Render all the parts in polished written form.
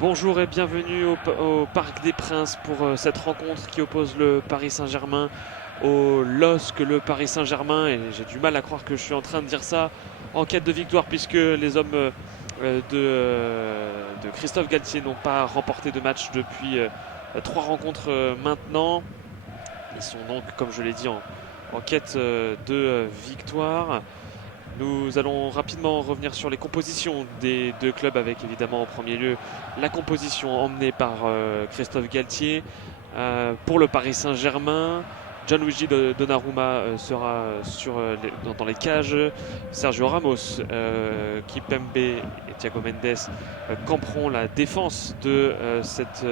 Bonjour et bienvenue au Parc des Princes pour cette rencontre qui oppose le Paris Saint-Germain au LOSC, le Paris Saint-Germain. Et j'ai du mal à croire que je suis en train de dire ça en quête de victoire puisque les hommes de Christophe Galtier n'ont pas remporté de match depuis 3 rencontres maintenant. Ils sont donc, comme je l'ai dit, en quête de victoire. Nous allons rapidement revenir sur les compositions des deux clubs avec évidemment en premier lieu la composition emmenée par Christophe Galtier. Pour le Paris Saint-Germain, Gianluigi Donnarumma sera dans les cages. Sergio Ramos, Kimpembe et Thiago Mendes camperont la défense de cette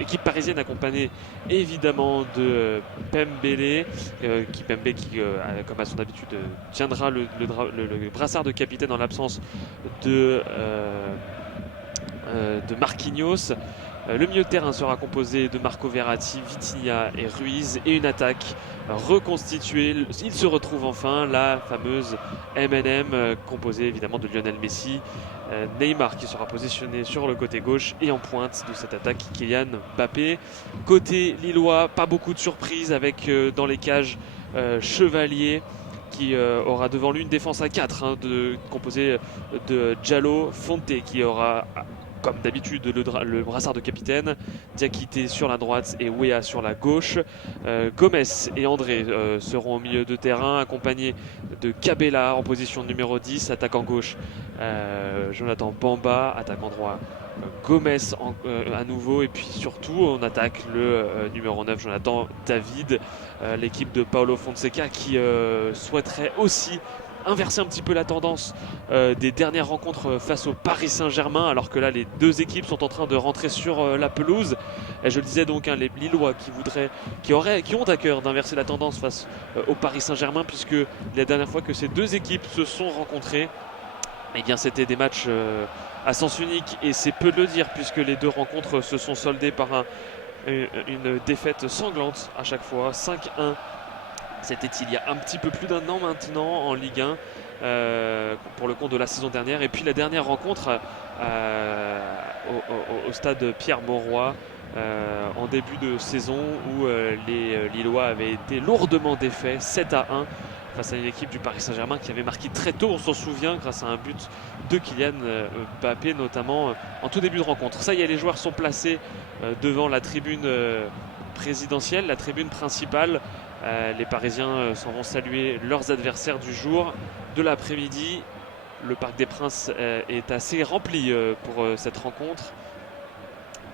équipe parisienne accompagnée évidemment de Pembele. Kimpembe qui, comme à son habitude, tiendra le brassard de capitaine en l'absence de Marquinhos. Le milieu de terrain sera composé de Marco Verratti, Vitinha et Ruiz et une attaque reconstituée. Il se retrouve enfin la fameuse MNM composée évidemment de Lionel Messi, Neymar qui sera positionné sur le côté gauche et en pointe de cette attaque Kylian Mbappé. Côté lillois, pas beaucoup de surprises avec dans les cages Chevalier qui aura devant lui une défense à 4 composée de Diallo, Fonte qui aura comme d'habitude le brassard de capitaine, Diakité sur la droite et Wea sur la gauche. Gomez et André seront au milieu de terrain, accompagnés de Cabella en position numéro 10, attaquant gauche Jonathan Bamba, attaquant droit Gomez à nouveau, et puis surtout on attaque le numéro 9 Jonathan David, l'équipe de Paulo Fonseca qui souhaiterait aussi inverser un petit peu la tendance des dernières rencontres face au Paris Saint-Germain, alors que là les deux équipes sont en train de rentrer sur la pelouse. Et je le disais donc, les Lillois qui ont à cœur d'inverser la tendance face au Paris Saint-Germain, puisque la dernière fois que ces deux équipes se sont rencontrées, eh bien c'était des matchs à sens unique, et c'est peu de le dire puisque les deux rencontres se sont soldées par une défaite sanglante à chaque fois, 5-1. C'était il y a un petit peu plus d'un an maintenant en Ligue 1 pour le compte de la saison dernière. Et puis la dernière rencontre au stade Pierre-Mauroy en début de saison où les Lillois avaient été lourdement défaits 7-1 face à une équipe du Paris Saint-Germain qui avait marqué très tôt, on s'en souvient, grâce à un but de Kylian Mbappé notamment en tout début de rencontre. Ça y est, les joueurs sont placés devant la tribune présidentielle, la tribune principale. Les Parisiens s'en vont saluer leurs adversaires du jour, de l'après-midi. Le Parc des Princes est assez rempli pour cette rencontre,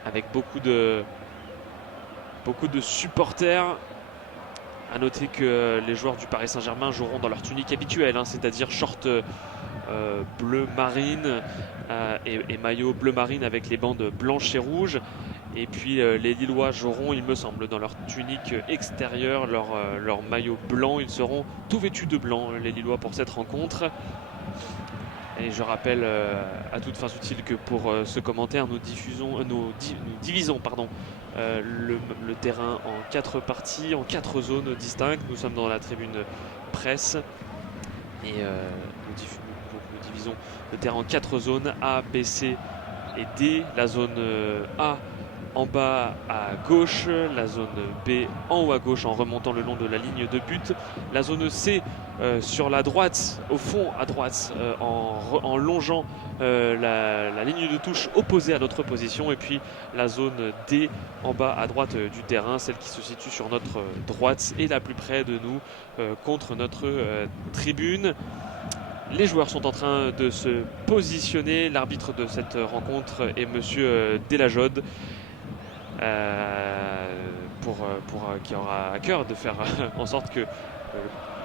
avec beaucoup de supporters. A noter que les joueurs du Paris Saint-Germain joueront dans leur tunique habituelle, c'est-à-dire short bleu marine et maillot bleu marine avec les bandes blanches et rouges. Et puis les Lillois joueront, il me semble, dans leur tunique extérieure, leur maillot blanc. Ils seront tout vêtus de blanc, les Lillois, pour cette rencontre. Et je rappelle à toutes fins utiles que pour ce commentaire, nous divisons le terrain en 4 parties, en 4 zones distinctes. Nous sommes dans la tribune presse et nous divisons le terrain en 4 zones A, B, C et D. La zone A en bas à gauche, la zone B en haut à gauche en remontant le long de la ligne de but, la zone C sur la droite, au fond à droite, en longeant la ligne de touche opposée à notre position, et puis la zone D en bas à droite du terrain, celle qui se situe sur notre droite et la plus près de nous contre notre tribune. Les joueurs sont en train de se positionner. L'arbitre de cette rencontre est monsieur Delajode, qui aura à cœur de faire en sorte qu'il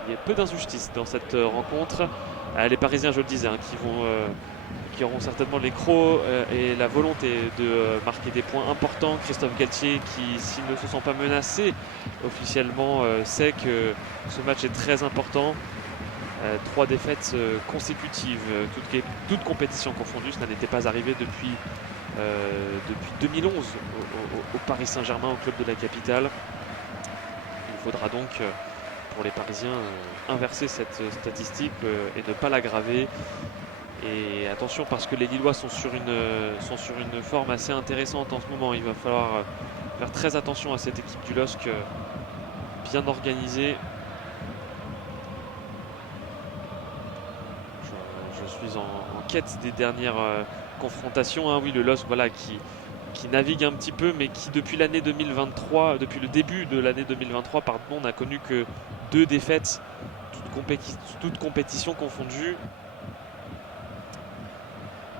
y ait peu d'injustice dans cette rencontre. Les Parisiens, je le disais, qui auront certainement les crocs et la volonté de marquer des points importants. Christophe Galtier, qui, s'il ne se sent pas menacé officiellement, sait que ce match est très important. 3 défaites consécutives, toutes compétitions confondues, cela n'était pas arrivé depuis 2011 au Paris Saint-Germain, au club de la capitale. Il faudra donc pour les Parisiens inverser cette statistique et ne pas l'aggraver. Et attention parce que les Lillois sont sur une forme assez intéressante en ce moment. Il va falloir faire très attention à cette équipe du LOSC, bien organisée. Je suis en quête des dernières confrontations. Hein. Oui, le LOSC voilà, qui navigue un petit peu, mais qui depuis l'année 2023, depuis le début de l'année 2023, pardon, n'a connu que 2 défaites, toutes compétitions confondues.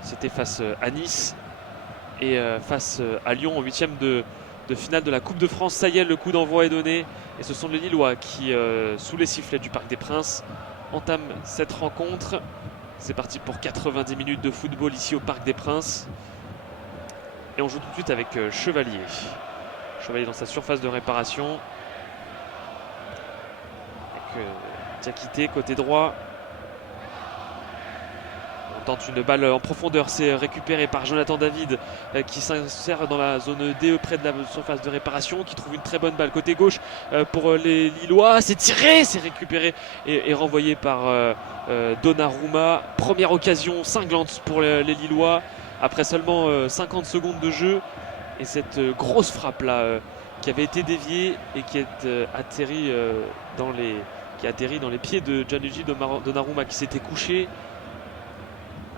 C'était face à Nice et face à Lyon en 8e de finale de la Coupe de France. Ça y est, le coup d'envoi est donné et ce sont les Lillois qui, sous les sifflets du Parc des Princes, entament cette rencontre. C'est parti pour 90 minutes de football ici au Parc des Princes. Et on joue tout de suite avec Chevalier. Chevalier dans sa surface de réparation. Avec Diakité côté droit. On tente une balle en profondeur. C'est récupéré par Jonathan David qui s'insère dans la zone DE près de la surface de réparation. Qui trouve une très bonne balle côté gauche pour les Lillois. C'est tiré, c'est récupéré et renvoyé par Donnarumma. Première occasion cinglante pour les Lillois. Après seulement 50 secondes de jeu. Et cette grosse frappe là qui avait été déviée et qui est atterri dans les pieds de Gianluigi Donnarumma qui s'était couché.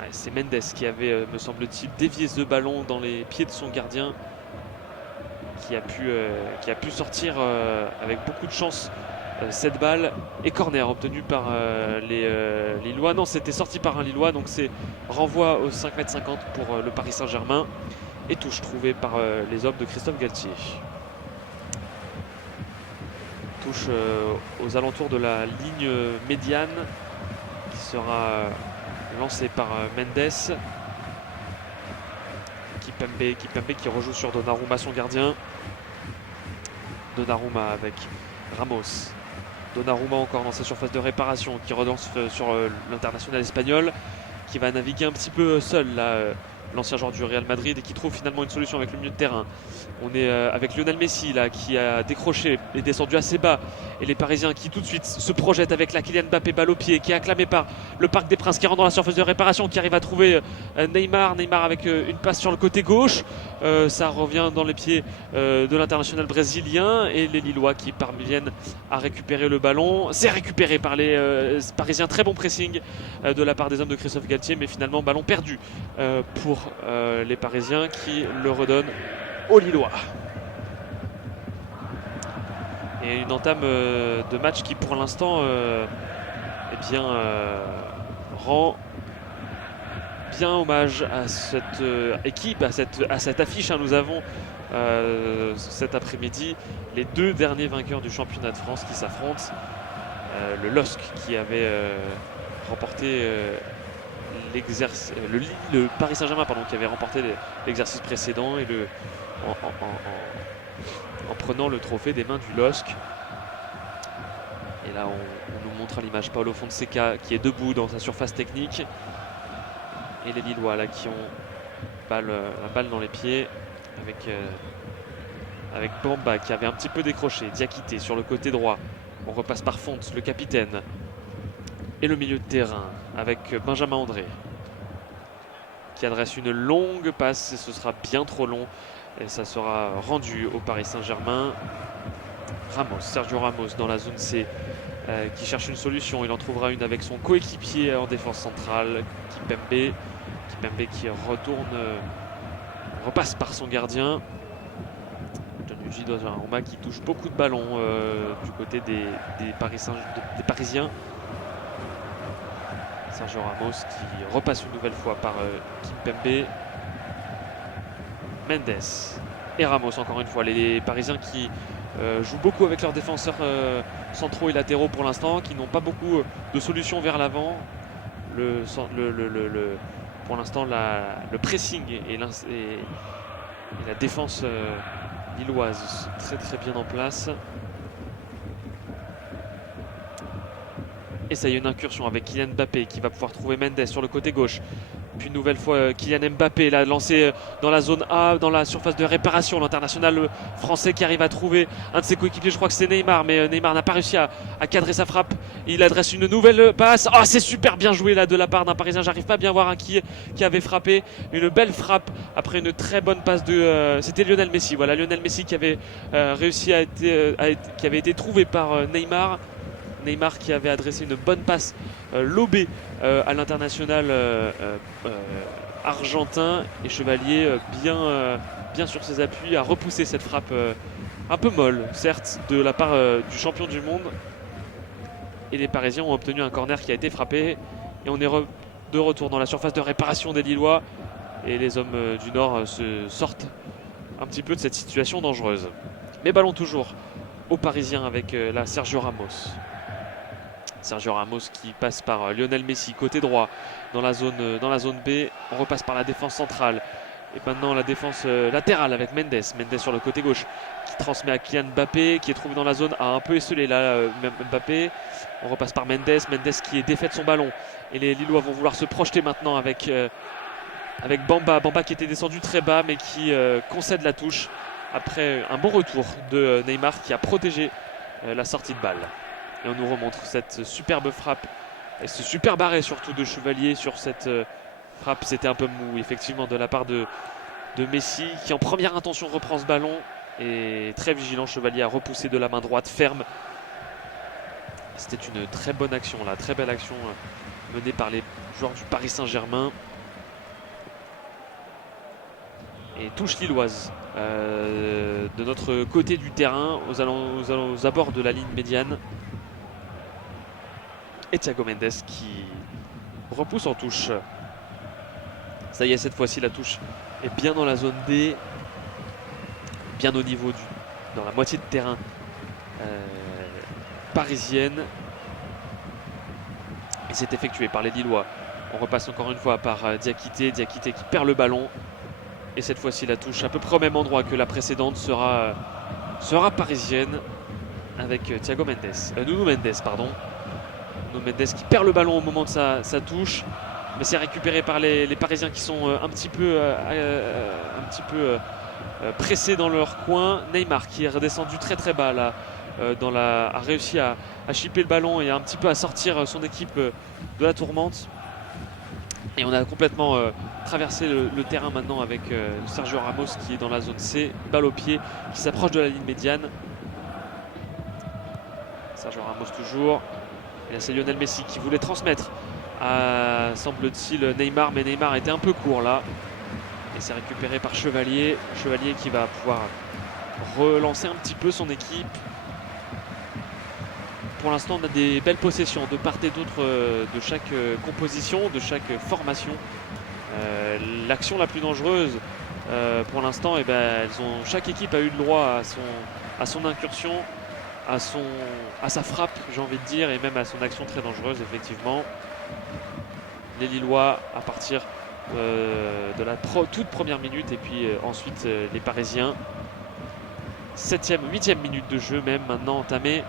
Ouais, c'est Mendes qui avait, me semble-t-il, dévié ce ballon dans les pieds de son gardien, qui a pu sortir avec beaucoup de chance cette balle. Et corner obtenu par les Lillois. Non, c'était sorti par un Lillois, donc c'est renvoi au 5,50 m pour le Paris Saint-Germain. Et touche trouvée par les hommes de Christophe Galtier. Touche aux alentours de la ligne médiane qui sera lancée par Mendes. Kimpembe qui rejoue sur Donnarumma, son gardien. Donnarumma avec Ramos. Donnarumma encore dans sa surface de réparation qui relance sur l'international espagnol, qui va naviguer un petit peu seul là. L'ancien joueur du Real Madrid et qui trouve finalement une solution avec le milieu de terrain. On est avec Lionel Messi là qui a décroché et descendu assez bas, et les Parisiens qui tout de suite se projettent avec la Kylian Mbappé, balle au pied, qui est acclamé par le Parc des Princes, qui rentre dans la surface de réparation, qui arrive à trouver Neymar avec une passe sur le côté gauche. Ça revient dans les pieds de l'international brésilien, et les Lillois qui parviennent à récupérer le ballon. C'est récupéré par les Parisiens, très bon pressing de la part des hommes de Christophe Galtier, mais finalement ballon perdu pour les Parisiens qui le redonnent aux Lillois. Et une entame de match qui pour l'instant rend bien hommage à cette équipe, à cette affiche. Nous avons cet après-midi les 2 derniers vainqueurs du championnat de France qui s'affrontent. Le LOSC qui avait remporté le Paris Saint-Germain qui avait remporté l'exercice précédent, et en prenant le trophée des mains du LOSC. Et là on nous montre à l'image Paulo Fonseca qui est debout dans sa surface technique, et les Lillois là qui ont la balle dans les pieds avec Bamba qui avait un petit peu décroché. Diakité sur le côté droit. On repasse par Fonte, le capitaine, et le milieu de terrain avec Benjamin André qui adresse une longue passe, et ce sera bien trop long et ça sera rendu au Paris Saint-Germain. Sergio Ramos dans la zone C qui cherche une solution. Il en trouvera une avec son coéquipier en défense centrale, Kimpembe qui repasse par son gardien. Gianluigi Donnarumma qui touche beaucoup de ballons du côté des Parisiens. Sergio Ramos qui repasse une nouvelle fois par Kimpembe. Mendes et Ramos encore une fois. Les Parisiens qui jouent beaucoup avec leurs défenseurs centraux et latéraux pour l'instant, qui n'ont pas beaucoup de solutions vers l'avant. Pour l'instant, le pressing et la défense lilloise très très bien en place. Et ça y est, une incursion avec Kylian Mbappé qui va pouvoir trouver Mendes sur le côté gauche. Puis une nouvelle fois Kylian Mbappé, là, lancé dans la zone A, dans la surface de réparation. L'international français qui arrive à trouver un de ses coéquipiers, je crois que c'est Neymar, mais Neymar n'a pas réussi à cadrer sa frappe. Il adresse une nouvelle passe. Oh, c'est super bien joué là de la part d'un Parisien. J'arrive pas à bien voir qui avait frappé. Une belle frappe après une très bonne passe de. C'était Lionel Messi. Voilà, Lionel Messi qui avait réussi qui avait été trouvé par Neymar. Neymar qui avait adressé une bonne passe lobée à l'international argentin, et Chevalier bien sur ses appuis a repoussé cette frappe un peu molle, certes, de la part du champion du monde. Et les Parisiens ont obtenu un corner qui a été frappé, et on est de retour dans la surface de réparation des Lillois, et les hommes du Nord se sortent un petit peu de cette situation dangereuse. Mais ballon toujours aux Parisiens avec là Sergio Ramos. Sergio Ramos qui passe par Lionel Messi côté droit dans la zone B. On repasse par la défense centrale. Et maintenant la défense latérale avec Mendes. Mendes sur le côté gauche qui transmet à Kylian Mbappé qui est trouvé dans la zone A, un peu esselé là Mbappé. On repasse par Mendes. Mendes qui est défait de son ballon. Et les Lillois vont vouloir se projeter maintenant avec Bamba. Bamba qui était descendu très bas mais qui concède la touche après un bon retour de Neymar qui a protégé la sortie de balle. Et on nous remontre cette superbe frappe et ce superbe arrêt surtout de Chevalier sur cette frappe. C'était un peu mou effectivement de la part de Messi qui en première intention reprend ce ballon, et très vigilant Chevalier à repousser de la main droite ferme. C'était une très bonne action là, très belle action menée par les joueurs du Paris Saint-Germain. Et touche lilloise de notre côté du terrain aux abords de la ligne médiane. Et Thiago Mendes qui repousse en touche. Ça y est, cette fois-ci la touche est bien dans la zone D, bien au niveau dans la moitié de terrain parisienne. Et c'est effectué par les Lillois. On repasse encore une fois par Diakité qui perd le ballon. Et cette fois-ci la touche à peu près au même endroit que la précédente sera parisienne avec Thiago Mendes, Nuno Mendes pardon. Nuno Mendes qui perd le ballon au moment de sa touche, mais c'est récupéré par les Parisiens qui sont un petit peu pressés dans leur coin. Neymar qui est redescendu très très bas là, a réussi à chipper le ballon et un petit peu à sortir son équipe de la tourmente. Et on a complètement traversé le terrain maintenant avec Sergio Ramos qui est dans la zone C, balle au pied, qui s'approche de la ligne médiane. Sergio Ramos toujours. Et là c'est Lionel Messi qui voulait transmettre à, semble-t-il, Neymar, mais Neymar était un peu court là. Et c'est récupéré par Chevalier. Chevalier qui va pouvoir relancer un petit peu son équipe. Pour l'instant on a des belles possessions de part et d'autre de chaque composition, de chaque formation. L'action la plus dangereuse pour l'instant, chaque équipe a eu le droit à son incursion, à sa frappe, j'ai envie de dire, et même à son action très dangereuse effectivement. Les Lillois à partir de la toute première minute, et puis ensuite les Parisiens. 7e, 8e minute de jeu même maintenant entamée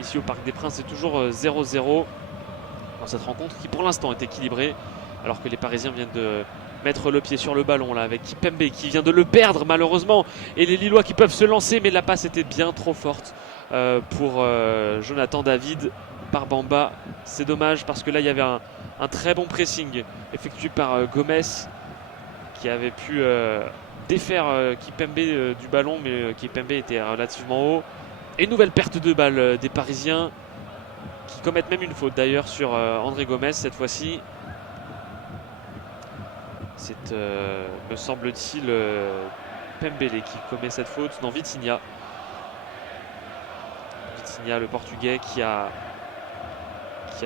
ici au Parc des Princes. C'est toujours 0-0 dans cette rencontre qui pour l'instant est équilibrée, alors que les Parisiens viennent de mettre le pied sur le ballon là avec Kimpembe qui vient de le perdre malheureusement, et les Lillois qui peuvent se lancer, mais la passe était bien trop forte pour Jonathan David par Bamba. C'est dommage parce que là il y avait un très bon pressing effectué par Gomez qui avait pu défaire Kimpembe du ballon, mais Kimpembe était relativement haut. Et une nouvelle perte de balle des Parisiens qui commettent même une faute d'ailleurs sur André Gomez cette fois-ci. C'est, me semble-t-il, Pembele qui commet cette faute. Non, Vitinha. Vitinha, le Portugais, qui a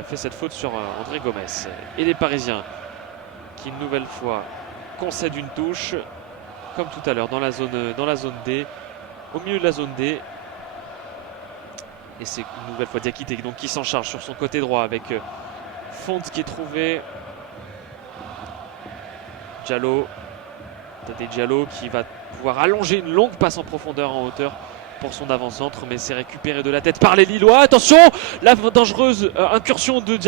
fait cette faute sur André Gomez. Et les Parisiens qui, une nouvelle fois, concèdent une touche, comme tout à l'heure, dans la zone D, au milieu de la zone D. Et c'est une nouvelle fois Diakité donc qui s'en charge sur son côté droit avec Fonte qui est trouvé. Diallo qui va pouvoir allonger une longue passe en profondeur, en hauteur pour son avant-centre, mais c'est récupéré de la tête par les Lillois. Attention, la dangereuse incursion de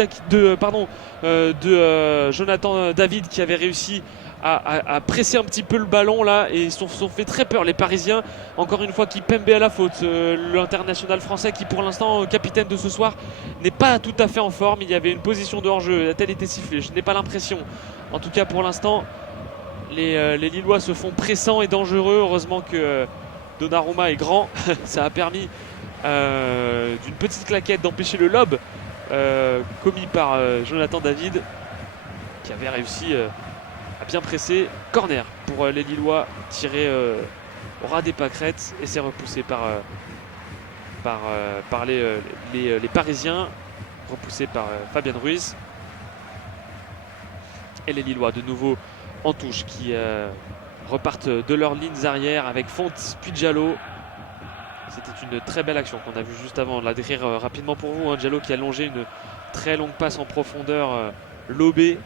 Jonathan David, qui avait réussi à presser un petit peu le ballon là, et ils se sont fait très peur les Parisiens. Encore une fois, Kimpembe à la faute, l'international français qui pour l'instant capitaine de ce soir n'est pas tout à fait en forme. Il y avait une position de hors-jeu, a-t-elle été sifflée? Je n'ai pas l'impression. En tout cas pour l'instant, les Lillois se font pressants et dangereux. Heureusement que Donnarumma est grand. Ça a permis d'une petite claquette d'empêcher le lob commis par Jonathan David, qui avait réussi à bien presser. Corner pour les Lillois, tiré au ras des pâquerettes, et c'est repoussé par les Parisiens, repoussé par Fabien Ruiz. Et les Lillois de nouveau en touche, qui repartent de leurs lignes arrière avec Font puis Diallo. C'était une très belle action qu'on a vue juste avant. On la décrire rapidement pour vous, hein. Diallo qui a longé une très longue passe en profondeur lobée,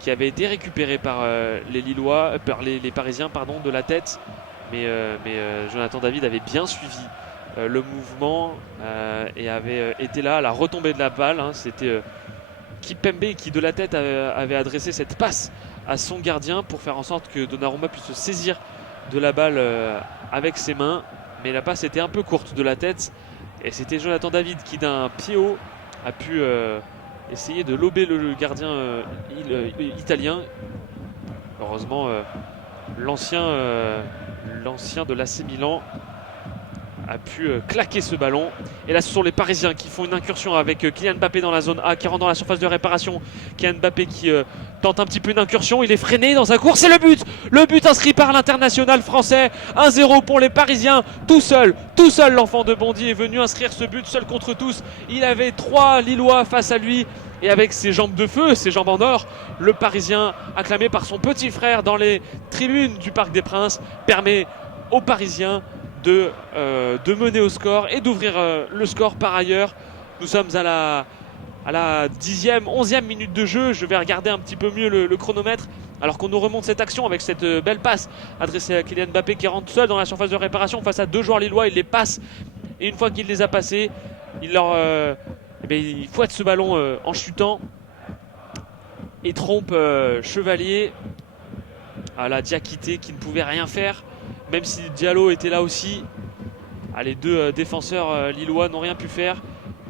qui avait été récupérée par les Lillois, par les Parisiens pardon, de la tête. Mais Jonathan David avait bien suivi le mouvement et avait été là à la retombée de la balle, hein. C'était Kimpembe qui de la tête avait adressé cette passe à son gardien pour faire en sorte que Donnarumma puisse se saisir de la balle avec ses mains. Mais la passe était un peu courte de la tête, et c'était Jonathan David qui d'un pied haut a pu essayer de lober le gardien italien. Heureusement, l'ancien de l'AC Milan a pu claquer ce ballon. Et là ce sont les Parisiens qui font une incursion avec Kylian Mbappé dans la zone A, qui rentre dans la surface de réparation. Kylian Mbappé qui tente un petit peu une incursion, il est freiné dans sa course, et le but inscrit par l'international français. 1-0 pour les Parisiens. Tout seul l'enfant de Bondy est venu inscrire ce but, seul contre tous. Il avait 3 Lillois face à lui, et avec ses jambes de feu, ses jambes en or, le Parisien, acclamé par son petit frère dans les tribunes du Parc des Princes, permet aux Parisiens de mener au score et d'ouvrir le score par ailleurs. Nous sommes à la 10e, 11e minute de jeu. Je vais regarder un petit peu mieux le chronomètre alors qu'on nous remonte cette action avec cette belle passe adressée à Kylian Mbappé, qui rentre seul dans la surface de réparation face à 2 joueurs lillois. Il les passe, et une fois qu'il les a passés, il fouette ce ballon en chutant et trompe Chevalier à la Diakité, qui ne pouvait rien faire. Même si Diallo était là aussi, les 2 défenseurs lillois n'ont rien pu faire.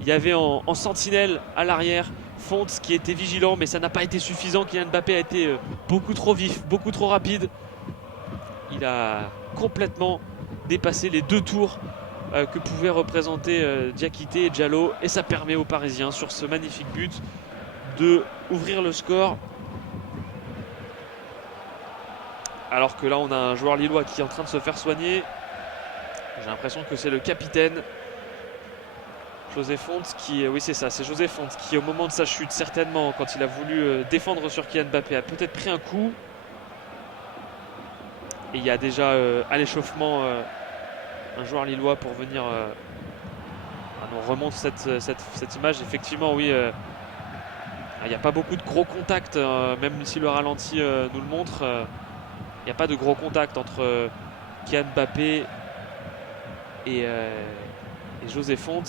Il y avait en sentinelle à l'arrière Font qui était vigilant, mais ça n'a pas été suffisant. Kylian Mbappé a été beaucoup trop vif, beaucoup trop rapide. Il a complètement dépassé les 2 tours que pouvaient représenter Diakité et Diallo, et ça permet aux Parisiens, sur ce magnifique but, de ouvrir le score. Alors que là on a un joueur lillois qui est en train de se faire soigner. J'ai l'impression que c'est le capitaine José Font qui... Oui c'est ça, c'est José Font qui, au moment de sa chute, certainement quand il a voulu défendre sur Kylian Mbappé, a peut-être pris un coup. Et il y a déjà à l'échauffement un joueur lillois pour venir... on remonte cette image, effectivement oui. Il n'y a pas beaucoup de gros contacts, même si le ralenti nous le montre. Il n'y a pas de gros contact entre Kylian Mbappé et José Font.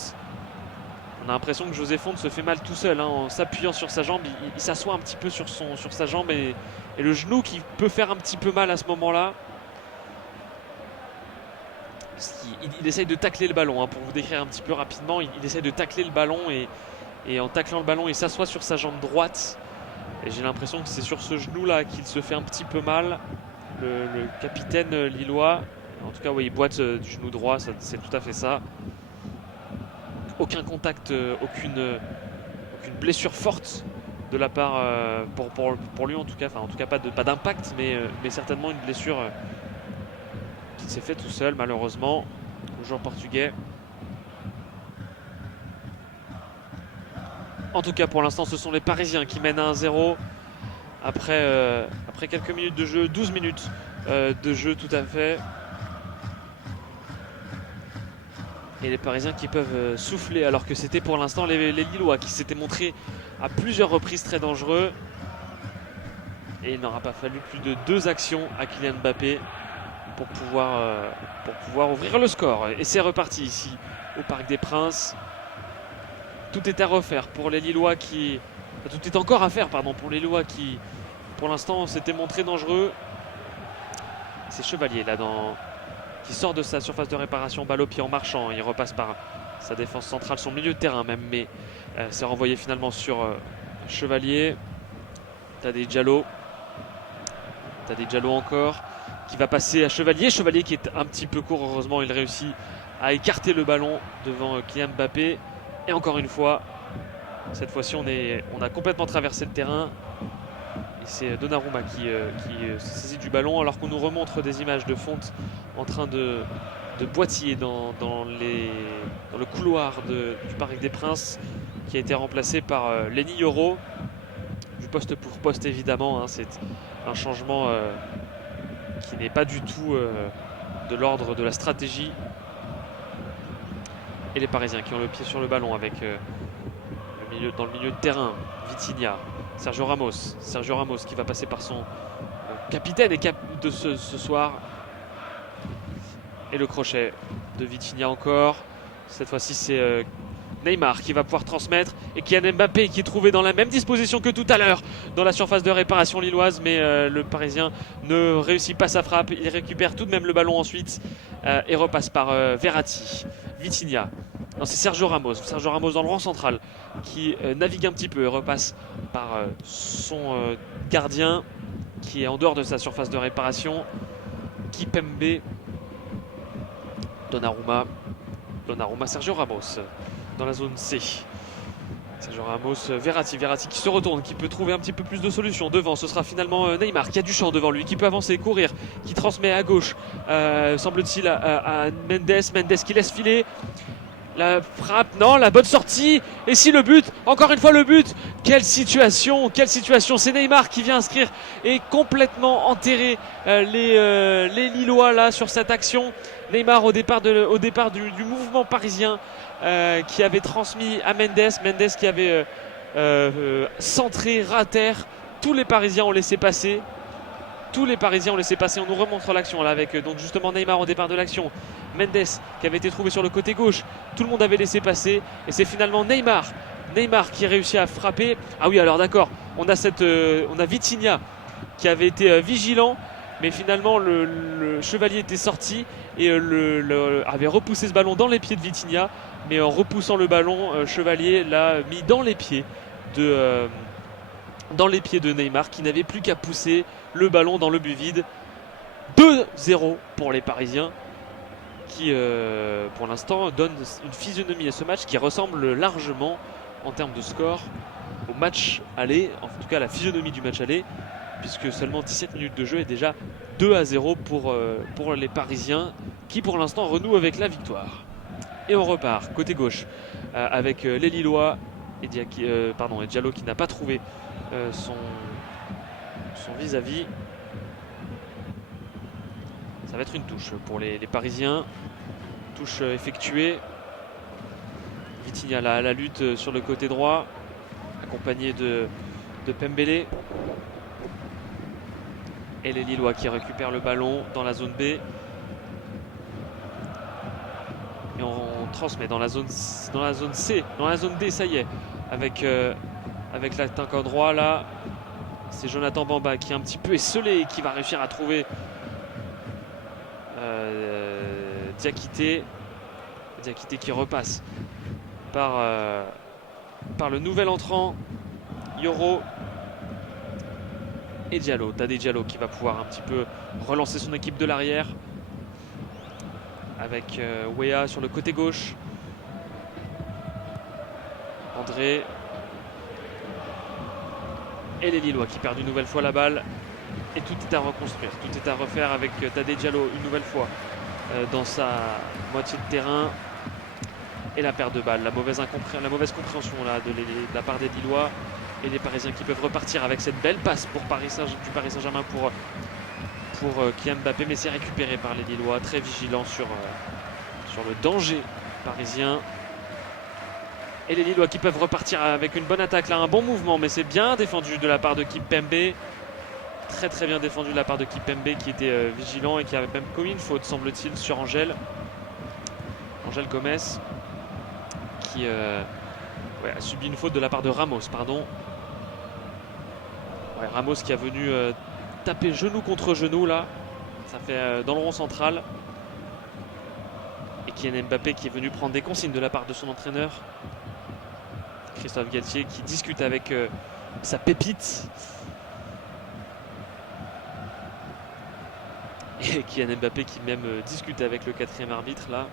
On a l'impression que José Font se fait mal tout seul, hein, en s'appuyant sur sa jambe. Il s'assoit un petit peu sur sa jambe, et le genou qui peut faire un petit peu mal à ce moment-là. Il essaye de tacler le ballon, hein, pour vous décrire un petit peu rapidement. Il essaye de tacler le ballon, et en taclant le ballon, il s'assoit sur sa jambe droite. Et j'ai l'impression que c'est sur ce genou-là qu'il se fait un petit peu mal. Le capitaine lillois, en tout cas oui, il boite du genou droit, c'est tout à fait ça. Aucun contact, aucune blessure forte de la part pour lui en tout cas, enfin en tout cas pas d'impact, mais certainement une blessure qui s'est fait tout seul malheureusement, le joueur portugais. En tout cas pour l'instant ce sont les Parisiens qui mènent à 1-0 après quelques minutes de jeu, 12 minutes de jeu tout à fait. Et les Parisiens qui peuvent souffler, alors que c'était pour l'instant les Lillois qui s'étaient montrés à plusieurs reprises très dangereux. Et il n'aura pas fallu plus de 2 actions à Kylian Mbappé pour pouvoir ouvrir le score. Et c'est reparti ici au Parc des Princes. Tout est à refaire pour les Lillois qui... Tout est encore à faire, pardon, pour les Lillois qui, pour l'instant, s'étaient montrés dangereux. C'est Chevalier là qui sort de sa surface de réparation, balle au pied en marchant. Il repasse par sa défense centrale, son milieu de terrain même, mais c'est renvoyé finalement sur Chevalier. Tadej Diallo encore, qui va passer à Chevalier. Chevalier qui est un petit peu court, heureusement il réussit à écarter le ballon devant Kylian Mbappé. Et encore une fois, cette fois-ci on a complètement traversé le terrain. Et c'est Donnarumma qui se saisit du ballon, alors qu'on nous remontre des images de Fonte en train de boitiller dans le couloir du Parc des Princes, qui a été remplacé par Lenny Yoro, du poste pour poste évidemment. Hein. C'est un changement qui n'est pas du tout de l'ordre de la stratégie. Et les Parisiens qui ont le pied sur le ballon avec dans le milieu de terrain, Vitinha, Sergio Ramos qui va passer par son capitaine de ce soir. Et le crochet de Vitinha encore. Cette fois-ci c'est Neymar qui va pouvoir transmettre, et Kylian Mbappé qui est trouvé dans la même disposition que tout à l'heure dans la surface de réparation lilloise, mais le Parisien ne réussit pas sa frappe. Il récupère tout de même le ballon ensuite et repasse par Verratti. Vitinha, non, c'est Sergio Ramos dans le rang central qui navigue un petit peu et repasse par son gardien qui est en dehors de sa surface de réparation, Kipembe. Donnarumma, Sergio Ramos dans la zone C. Sergio Ramos, Verratti qui se retourne, qui peut trouver un petit peu plus de solutions. Devant, ce sera finalement Neymar qui a du champ devant lui, qui peut avancer, courir, qui transmet à gauche, semble-t-il, à Mendes qui laisse filer. La frappe, non, la bonne sortie. Et si le but, encore une fois le but. Quelle situation. C'est Neymar qui vient inscrire et complètement enterrer les Lillois là sur cette action. Neymar au départ du mouvement parisien qui avait transmis à Mendes qui avait centré, raté. Tous les Parisiens ont laissé passer. On nous remontre l'action là avec donc justement Neymar au départ de l'action. Mendes qui avait été trouvé sur le côté gauche. Tout le monde avait laissé passer. Et c'est finalement Neymar qui réussit à frapper. Ah oui, alors d'accord. On a Vitinha qui avait été vigilant. Mais finalement, le Chevalier était sorti et avait repoussé ce ballon dans les pieds de Vitinha. Mais en repoussant le ballon, Chevalier l'a mis dans les pieds de Neymar, qui n'avait plus qu'à pousser le ballon dans le but vide. 2-0 pour les Parisiens, qui pour l'instant donne une physionomie à ce match qui ressemble largement en termes de score au match aller, en tout cas la physionomie du match aller, puisque seulement 17 minutes de jeu est déjà 2-0 pour les Parisiens, qui pour l'instant renouent avec la victoire. Et on repart côté gauche avec les Lillois et Diallo qui n'a pas trouvé son vis-à-vis. Ça va être une touche pour les Parisiens. Touche effectuée. Vitinha à la lutte sur le côté droit, accompagné de Pembele. Et les Lillois qui récupèrent le ballon dans la zone B. Et on transmet dans la zone C, dans la zone D, ça y est, avec l'attaquant droit là. C'est Jonathan Bamba qui est un petit peu esselé et qui va réussir à trouver Diakité qui repasse par le nouvel entrant Yoro et Tadej Diallo qui va pouvoir un petit peu relancer son équipe de l'arrière avec Weah sur le côté gauche, André et les Lillois qui perdent une nouvelle fois la balle. Et tout est à reconstruire, tout est à refaire avec Tadej Diallo une nouvelle fois dans sa moitié de terrain. Et la perte de balle, la mauvaise compréhension là, de la part des Lillois. Et les Parisiens qui peuvent repartir avec cette belle passe du Paris Saint-Germain pour Kylian Mbappé. Mais c'est récupéré par les Lillois, très vigilants sur le danger parisien. Et les Lillois qui peuvent repartir avec une bonne attaque là, un bon mouvement. Mais c'est bien défendu de la part de Kipembe. très bien défendu de la part de Kipembe qui était vigilant et qui avait même commis une faute, semble-t-il, sur Angel Gomez qui a subi une faute de la part de Ramos, pardon. Ouais, Ramos qui a venu taper genou contre genou là, ça fait dans le rond central. Et Kylian Mbappé qui est venu prendre des consignes de la part de son entraîneur Christophe Galtier, qui discute avec sa pépite. Et Kylian Mbappé qui même discute avec le quatrième arbitre là.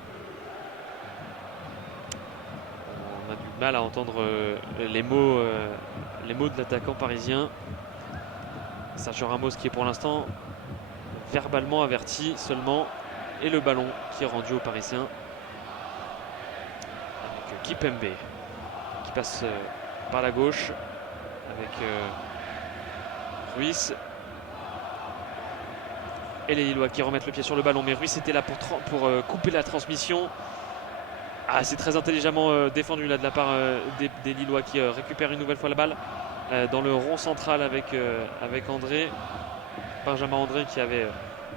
On a du mal à entendre les mots de l'attaquant parisien. Sergio Ramos qui est pour l'instant verbalement averti seulement. Et le ballon qui est rendu aux Parisiens. Avec Kipembe qui passe par la gauche. Avec Ruiz. Et les Lillois qui remettent le pied sur le ballon. Mais Ruiz était là pour couper la transmission. Ah, c'est très intelligemment défendu là de la part des Lillois qui récupèrent une nouvelle fois la balle dans le rond central avec Benjamin André qui avait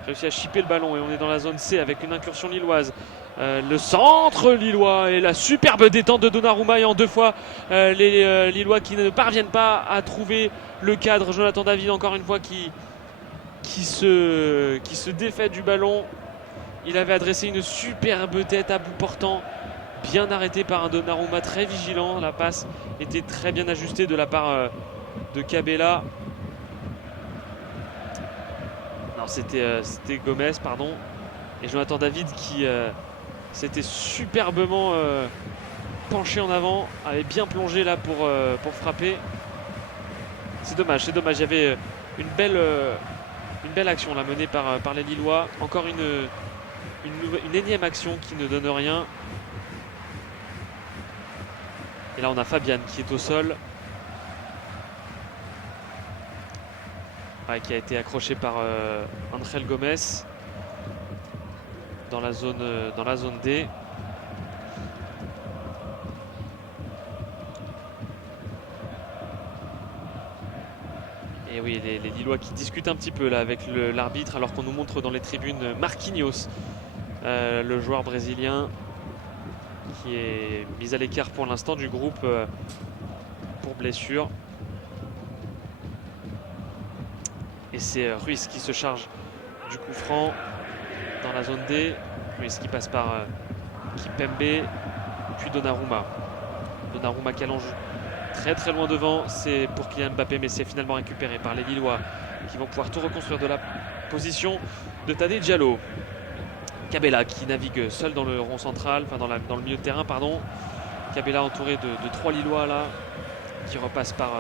réussi à chipper le ballon. Et on est dans la zone C avec une incursion lilloise. Le centre lillois et la superbe détente de Donnarumma. Et en deux fois, les Lillois qui ne parviennent pas à trouver le cadre. Jonathan David encore une fois qui se défait du ballon. Il avait adressé une superbe tête à bout portant, bien arrêté par un Donnarumma très vigilant. La passe était très bien ajustée de la part de Cabella. Non, c'était Gomez, pardon. Et Jonathan David qui s'était superbement penché en avant, avait bien plongé là pour frapper. C'est dommage. Il y avait une belle action là menée par les Lillois. Encore une énième action qui ne donne rien. Et là on a Fabian qui est au sol. Ouais, qui a été accroché par Angel Gomez dans la zone D. Et oui, les Lillois qui discutent un petit peu là avec l'arbitre, alors qu'on nous montre dans les tribunes Marquinhos, le joueur brésilien qui est mis à l'écart pour l'instant du groupe pour blessure. Et c'est Ruiz qui se charge du coup franc dans la zone D. Ruiz qui passe par Kipembe, puis Donnarumma. Donnarumma qui allonge très loin devant, c'est pour Kylian Mbappé, mais c'est finalement récupéré par les Lillois qui vont pouvoir tout reconstruire de la position de Tadej Diallo. Cabella qui navigue seul dans le rond central, enfin dans le milieu de terrain, pardon. Cabella entouré de trois Lillois là, qui repasse par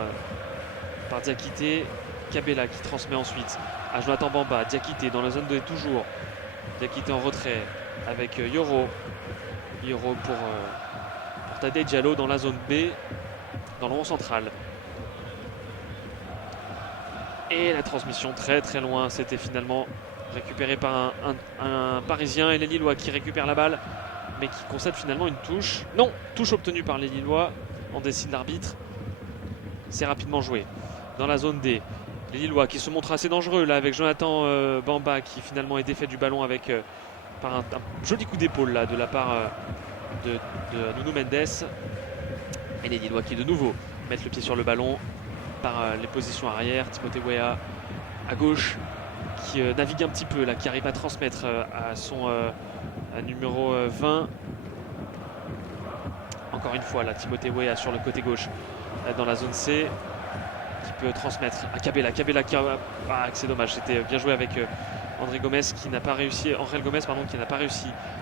Diakité. Cabella qui transmet ensuite à Jonathan Bamba. Diakité dans la zone 2 toujours. Diakité en retrait avec Yoro. Yoro pour Tadej Diallo dans la zone B, dans le rond central. Et la transmission très loin, c'était finalement récupéré par un Parisien, et les Lillois qui récupèrent la balle mais qui concèdent finalement une touche. Non, touche obtenue par les Lillois, en décide l'arbitre. C'est rapidement joué dans la zone D. Les Lillois qui se montrent assez dangereux là avec Jonathan Bamba qui finalement est défait du ballon par un joli coup d'épaule là de la part de Nuno Mendes. Et les Lillois qui de nouveau mettent le pied sur le ballon par les positions arrière. Timothée Weah à gauche qui navigue un petit peu là, qui arrive à transmettre à son numéro 20. Encore une fois là, Timothée Weah sur le côté gauche dans la zone C, qui peut transmettre à Cabella. Cabella qui c'est dommage, c'était bien joué avec Angel Gomez qui n'a pas réussi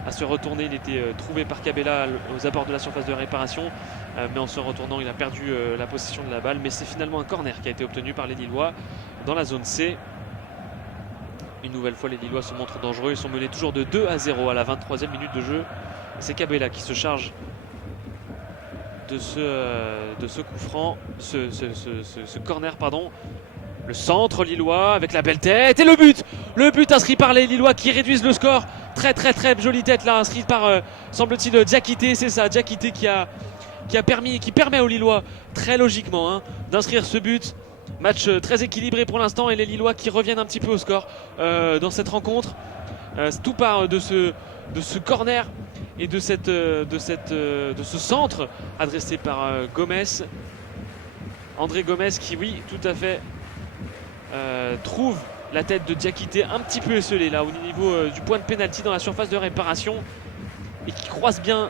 à se retourner. Il était trouvé par Cabella aux abords de la surface de réparation, mais en se retournant il a perdu la possession de la balle. Mais c'est finalement un corner qui a été obtenu par les Lillois dans la zone C. Une nouvelle fois les Lillois se montrent dangereux, ils sont menés toujours de 2-0 à la 23e minute de jeu. C'est Cabella qui se charge de ce coup franc, ce corner pardon. Le centre lillois avec la belle tête et le but inscrit par les Lillois qui réduisent le score. Très jolie tête là, inscrite par semble-t-il Diakité. C'est ça, Diakité qui permet aux Lillois très logiquement d'inscrire ce but Match très équilibré pour l'instant et les Lillois qui reviennent un petit peu au score dans cette rencontre. Tout part de ce corner et de ce centre adressé par Gomez. André Gomez qui, oui, tout à fait, trouve la tête de Diakité un petit peu esselée là au niveau du point de pénalty dans la surface de réparation et qui croise bien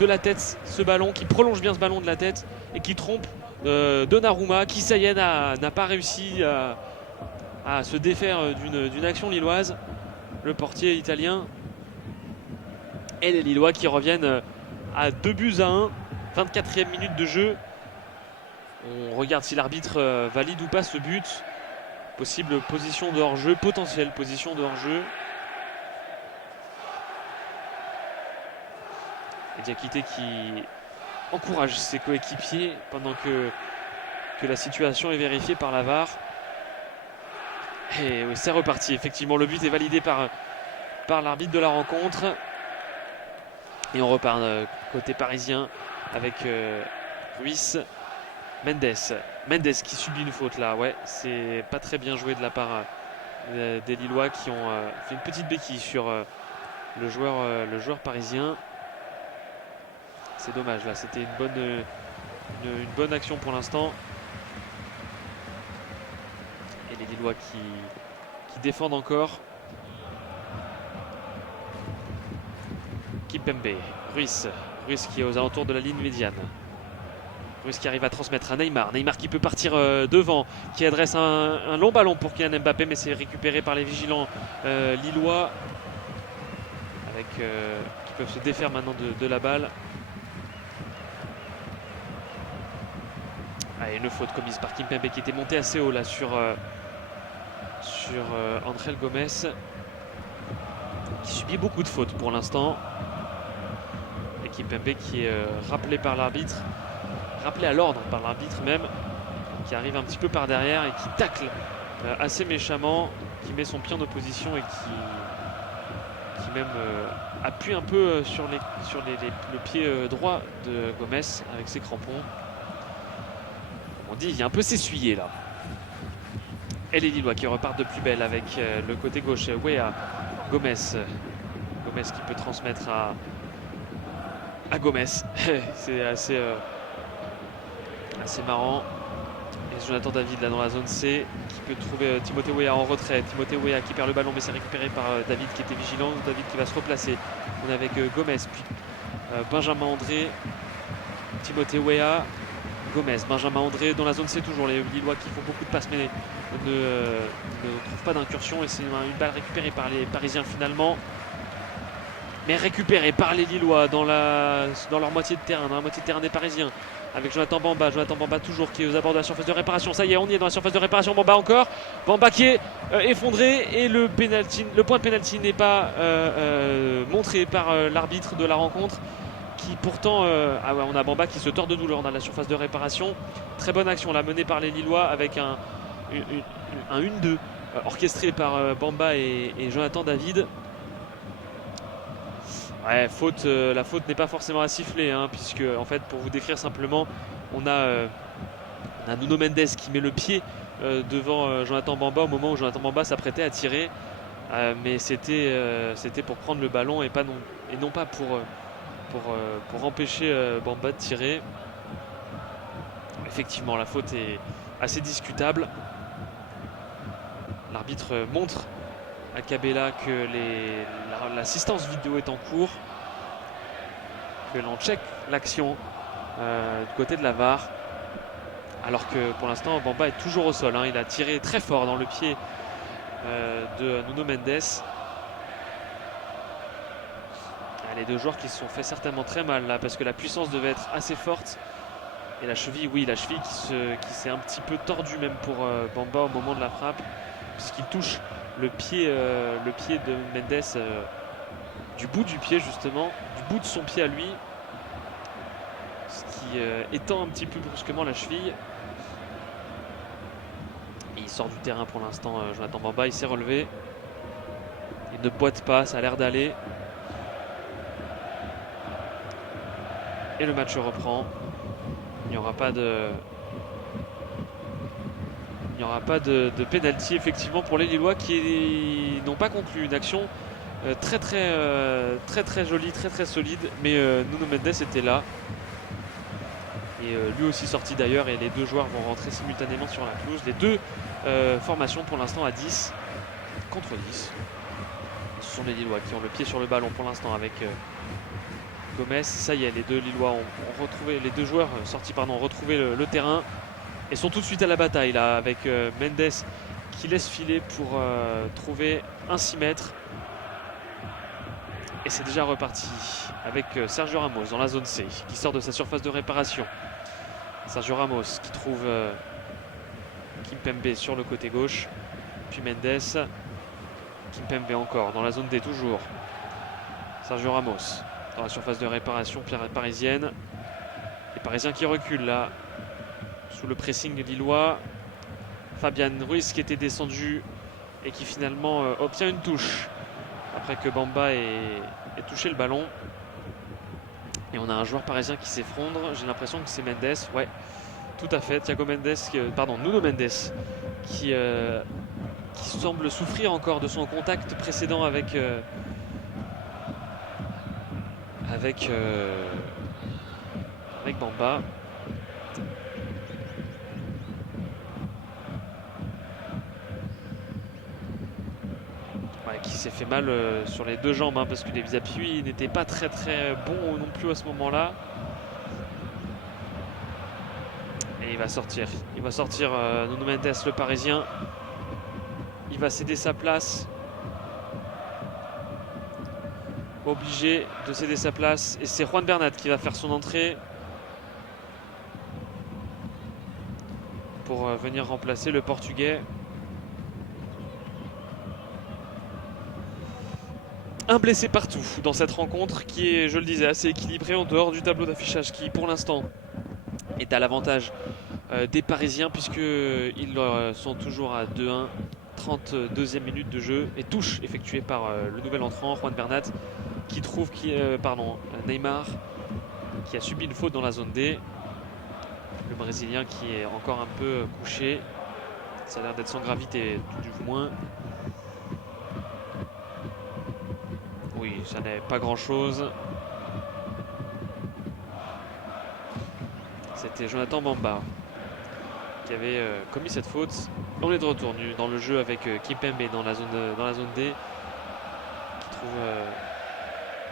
de la tête ce ballon, qui prolonge bien ce ballon de la tête et qui trompe Donnarumma qui, ça y est, n'a pas réussi à se défaire d'une action lilloise. Le portier italien et les Lillois qui reviennent à 2-1, 24e minute de jeu. On regarde si l'arbitre valide ou pas ce but. Possible position de hors-jeu, potentielle position de hors-jeu. Et Diakité qui encourage ses coéquipiers pendant que la situation est vérifiée par la VAR. Et oui, c'est reparti. Effectivement, le but est validé par l'arbitre de la rencontre. Et on repart côté parisien avec Ruiz. Mendes qui subit une faute là. Ouais, c'est pas très bien joué de la part des Lillois qui ont fait une petite béquille sur le joueur parisien. C'est dommage là, c'était une bonne action pour l'instant. Et les Lillois qui défendent encore. Kimpembe, Ruiz qui est aux alentours de la ligne médiane. Ruiz qui arrive à transmettre à Neymar. Neymar qui peut partir devant, qui adresse un long ballon pour Kylian Mbappé, mais c'est récupéré par les vigilants lillois qui peuvent se défaire maintenant de la balle. Ah, une faute commise par Kimpembe qui était monté assez haut là sur André Gomez, qui subit beaucoup de fautes pour l'instant. Et Kimpembe qui est rappelé par l'arbitre, rappelé à l'ordre par l'arbitre même, qui arrive un petit peu par derrière et qui tacle assez méchamment, qui met son pied en opposition et qui même appuie un peu sur le pied droit de Gomez avec ses crampons. On dit il vient un peu s'essuyer là. Et les Lillois qui repartent de plus belle avec le côté gauche. Weah, Gomez qui peut transmettre à Gomez. C'est assez marrant. Et Jonathan David là dans la zone C qui peut trouver Timothée Weah en retrait. Timothée Weah qui perd le ballon mais c'est récupéré par David qui était vigilant. David qui va se replacer. On est avec Gomez puis Benjamin André, Timothée Weah, Gomez, Benjamin André dans la zone C toujours. Les Lillois qui font beaucoup de passes mais ne trouvent pas d'incursion et c'est une balle récupérée par les Parisiens finalement. Mais récupérée par les Lillois dans leur moitié de terrain, dans la moitié de terrain des Parisiens. Avec Jonathan Bamba toujours qui est aux abords de la surface de réparation. Ça y est, on y est dans la surface de réparation. Bamba encore. Bamba qui est effondré et le point de pénalty n'est pas montré par l'arbitre de la rencontre. Qui pourtant, on a Bamba qui se tord de douleur dans la surface de réparation. Très bonne action là menée par les Lillois avec un 1-2 orchestré par Bamba et Jonathan David. Ouais, la faute n'est pas forcément à siffler, hein, puisque en fait, pour vous décrire simplement, on a Nuno Mendes qui met le pied devant Jonathan Bamba au moment où Jonathan Bamba s'apprêtait à tirer, mais c'était pour prendre le ballon et non pas pour empêcher Bamba de tirer. Effectivement, la faute est assez discutable. L'arbitre montre à Cabella que l'assistance vidéo est en cours, que l'on check l'action du côté de la VAR, alors que pour l'instant Bamba est toujours au sol, hein. Il a tiré très fort dans le pied de Nuno Mendes. Les deux joueurs qui se sont fait certainement très mal là, parce que la puissance devait être assez forte et la cheville qui s'est un petit peu tordue même pour Bamba au moment de la frappe, puisqu'il touche le pied de Mendes du bout du pied justement, du bout de son pied à lui, ce qui étend un petit peu brusquement la cheville. Et il sort du terrain pour l'instant, Jonathan Bamba, il s'est relevé, il ne boite pas, ça a l'air d'aller. Et le match reprend. Il n'y aura pas de n'y aura pas de pénalty effectivement pour les Lillois qui n'ont pas conclu une action très jolie, très solide. Mais Nuno Mendes était là. Et lui aussi sorti d'ailleurs, et les deux joueurs vont rentrer simultanément sur la pelouse. Les deux formations pour l'instant à 10 contre 10. Ce sont les Lillois qui ont le pied sur le ballon pour l'instant avec Gomez. Ça y est, les deux Lillois ont retrouvé, les deux joueurs sortis ont retrouvé le terrain et sont tout de suite à la bataille là avec Mendes qui laisse filer pour trouver un 6 mètres. Et c'est déjà reparti avec Sergio Ramos dans la zone C qui sort de sa surface de réparation. Sergio Ramos qui trouve Kimpembe sur le côté gauche. Puis Mendes. Kimpembe encore dans la zone D toujours. Sergio Ramos dans la surface de réparation parisienne. Les Parisiens qui reculent là sous le pressing lillois. Fabian Ruiz qui était descendu et qui finalement obtient une touche après que Bamba ait touché le ballon. Et on a un joueur parisien qui s'effondre. J'ai l'impression que c'est Mendes. Ouais, tout à fait. Nuno Mendes qui semble souffrir encore de son contact précédent avec Bamba. Ouais, qui s'est fait mal sur les deux jambes parce que les appuis n'étaient pas très bons non plus à ce moment-là. Et il va sortir Nuno Mendes, le Parisien. Il va céder sa place. Obligé de céder sa place. Et c'est Juan Bernat qui va faire son entrée pour venir remplacer le Portugais. Un blessé partout dans cette rencontre qui est, je le disais, assez équilibrée en dehors du tableau d'affichage qui, pour l'instant, est à l'avantage des Parisiens puisqu'ils sont toujours à 2-1. 32e minute de jeu et touche effectuée par le nouvel entrant Juan Bernat qui trouve Neymar qui a subi une faute dans la zone D. Le Brésilien qui est encore un peu couché. Ça a l'air d'être sans gravité du moins. Oui, ça n'est pas grand chose. C'était Jonathan Bamba qui avait commis cette faute. On est de retour dans le jeu avec Kimpembe dans la zone D qui trouve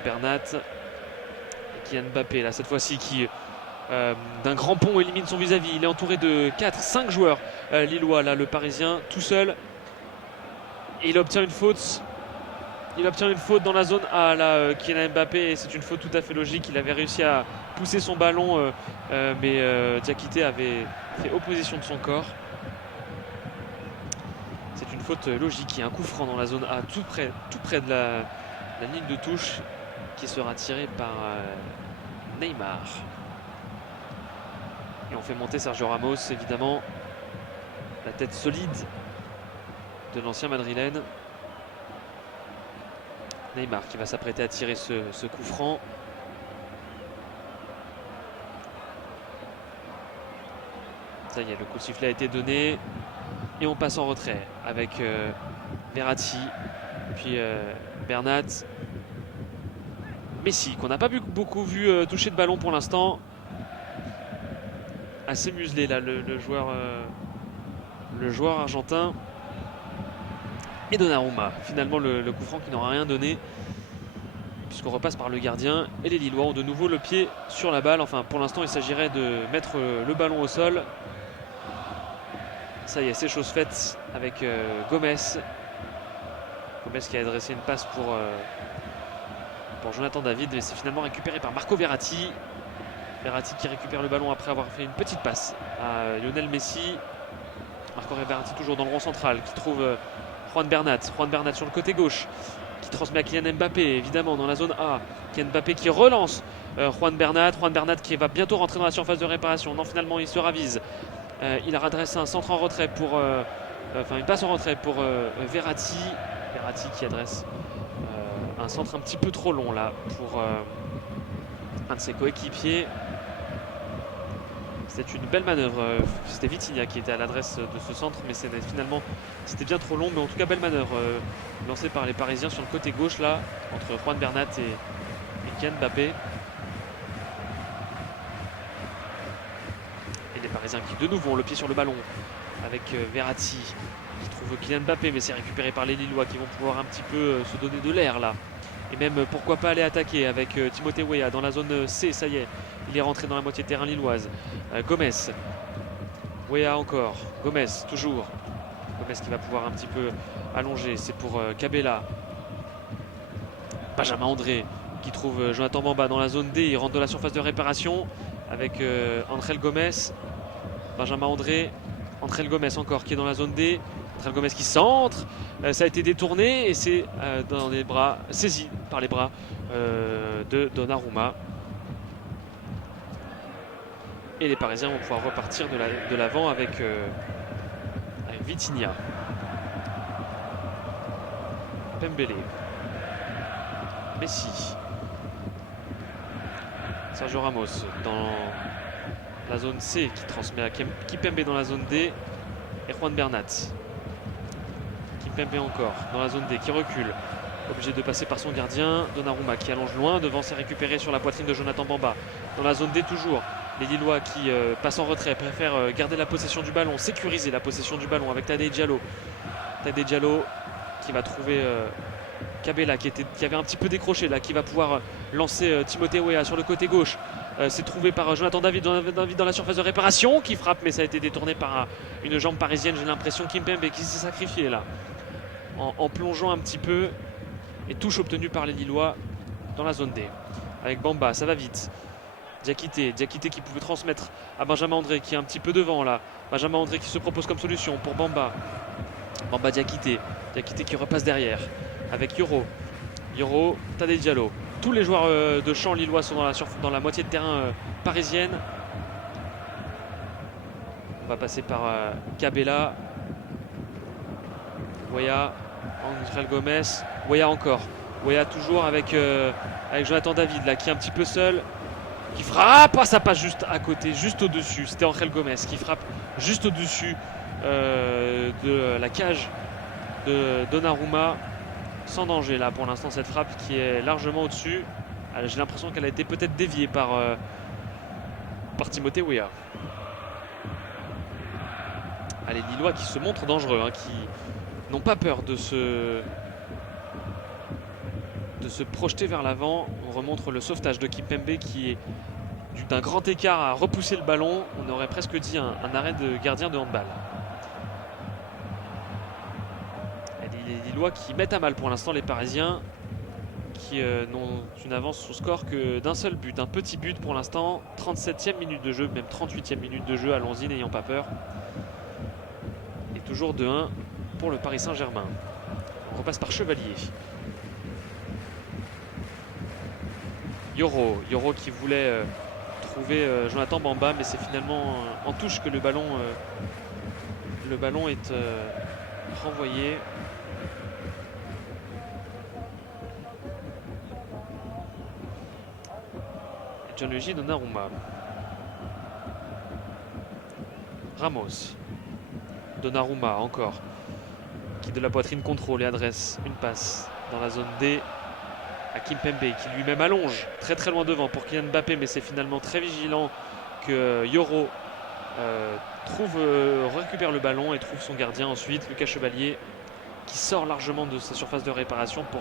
Bernat et Kylian Mbappé là cette fois-ci qui d'un grand pont élimine son vis-à-vis. Il est entouré de 4-5 joueurs lillois là, le Parisien tout seul et il obtient une faute. Il obtient une faute dans la zone A là, Kylian Mbappé, et c'est une faute tout à fait logique. Il avait réussi à pousser son ballon mais Diakité avait fait opposition de son corps. C'est une faute logique. Il y a un coup franc dans la zone A, tout près de la ligne de touche, qui sera tiré par Neymar. Et on fait monter Sergio Ramos, évidemment. La tête solide de l'ancien madrilène. Neymar qui va s'apprêter à tirer ce coup franc. Ça y est, le coup de sifflet a été donné. Et on passe en retrait avec Verratti, puis Bernat, Messi, qu'on n'a pas beaucoup vu toucher de ballon pour l'instant. Assez muselé là, le joueur argentin. Et Donnarumma, finalement le coup franc qui n'aura rien donné, puisqu'on repasse par le gardien. Et les Lillois ont de nouveau le pied sur la balle. Enfin, pour l'instant, il s'agirait de mettre le ballon au sol. Ça y est, c'est chose faite avec Gomez. Gomez qui a adressé une passe pour Jonathan David, mais c'est finalement récupéré par Marco Verratti. Verratti qui récupère le ballon après avoir fait une petite passe à Lionel Messi. Marco Verratti toujours dans le rond central qui trouve Juan Bernat. Juan Bernat sur le côté gauche qui transmet à Kylian Mbappé, évidemment dans la zone A. Kylian Mbappé qui relance Juan Bernat. Juan Bernat qui va bientôt rentrer dans la surface de réparation. Non, finalement il se ravise. Il a redressé un centre en retrait une passe en retrait pour Verratti. Verratti qui adresse un centre un petit peu trop long là pour un de ses coéquipiers. C'était une belle manœuvre. C'était Vitinha qui était à l'adresse de ce centre, mais finalement c'était bien trop long. Mais en tout cas, belle manœuvre lancée par les Parisiens sur le côté gauche là, entre Juan Bernat et Kylian Mbappé. Et les Parisiens qui de nouveau ont le pied sur le ballon avec Verratti qui trouve Kylian Mbappé, mais c'est récupéré par les Lillois qui vont pouvoir un petit peu se donner de l'air là. Et même pourquoi pas aller attaquer avec Timothée Weah dans la zone C. Ça y est, il est rentré dans la moitié de terrain lilloise. Gomez, Weah encore, Gomez toujours. Gomez qui va pouvoir un petit peu allonger, c'est pour Cabella. Benjamin André qui trouve Jonathan Bamba dans la zone D. Il rentre de la surface de réparation avec Angel Gomez. Benjamin André, Angel Gomez encore qui est dans la zone D. Angel Gomez qui centre, ça a été détourné et c'est dans les bras, saisi par les bras de Donnarumma. Et les Parisiens vont pouvoir repartir de l'avant avec Vitinha, Pembele, Messi, Sergio Ramos dans la zone C qui transmet à Kimpembe dans la zone D et Juan Bernat. Kimpembe encore dans la zone D qui recule, obligé de passer par son gardien. Donnarumma qui allonge loin, devant c'est récupéré sur la poitrine de Jonathan Bamba. Dans la zone D toujours, les Lillois qui passent en retrait, préfèrent garder la possession du ballon, sécuriser la possession du ballon avec Tadej Diallo. Tadej Diallo qui va trouver Cabella qui avait un petit peu décroché là, qui va pouvoir lancer Timothée Weah sur le côté gauche. C'est trouvé par Jonathan David dans la surface de réparation qui frappe, mais ça a été détourné par une jambe parisienne. J'ai l'impression Kimpembe qui s'est sacrifié là en plongeant un petit peu, et touche obtenue par les Lillois dans la zone D avec Bamba. Ça va vite. Diakité qui pouvait transmettre à Benjamin André qui est un petit peu devant là. Benjamin André qui se propose comme solution pour Bamba. Bamba Diakité qui repasse derrière avec Yoro, Tadej Diallo. Tous les joueurs de champ lillois sont dans la moitié de terrain parisienne. On va passer par Cabella, Weah, Angel Gomez, Weah encore. Weah toujours avec Jonathan David là qui est un petit peu seul. Qui frappe, ça passe juste à côté, juste au-dessus. C'était Angel Gomez qui frappe juste au-dessus de la cage de Donnarumma. Sans danger là pour l'instant, cette frappe qui est largement au-dessus. J'ai l'impression qu'elle a été peut-être déviée par Timothée Weah. Les Lillois qui se montrent dangereux, hein, qui n'ont pas peur de se projeter vers l'avant. On remontre le sauvetage de Kimpembe qui est d'un grand écart à repousser le ballon. On aurait presque dit un arrêt de gardien de handball. Et les Lillois qui mettent à mal pour l'instant les Parisiens, qui n'ont une avance au score que d'un seul but. Un petit but pour l'instant. 37e minute de jeu, même 38e minute de jeu. Allons-y, n'ayant pas peur. Et toujours 2-1 pour le Paris Saint-Germain. On repasse par Chevalier. Yoro qui voulait trouver Jonathan Bamba, mais c'est finalement en touche que le ballon est renvoyé. Gianluigi Donnarumma. Ramos. Donnarumma encore, qui de la poitrine contrôle et adresse une passe dans la zone D à Kimpembe qui lui-même allonge très très loin devant pour Kylian Mbappé, mais c'est finalement très vigilant que Yoro récupère le ballon et trouve son gardien ensuite, Lucas Chevalier, qui sort largement de sa surface de réparation pour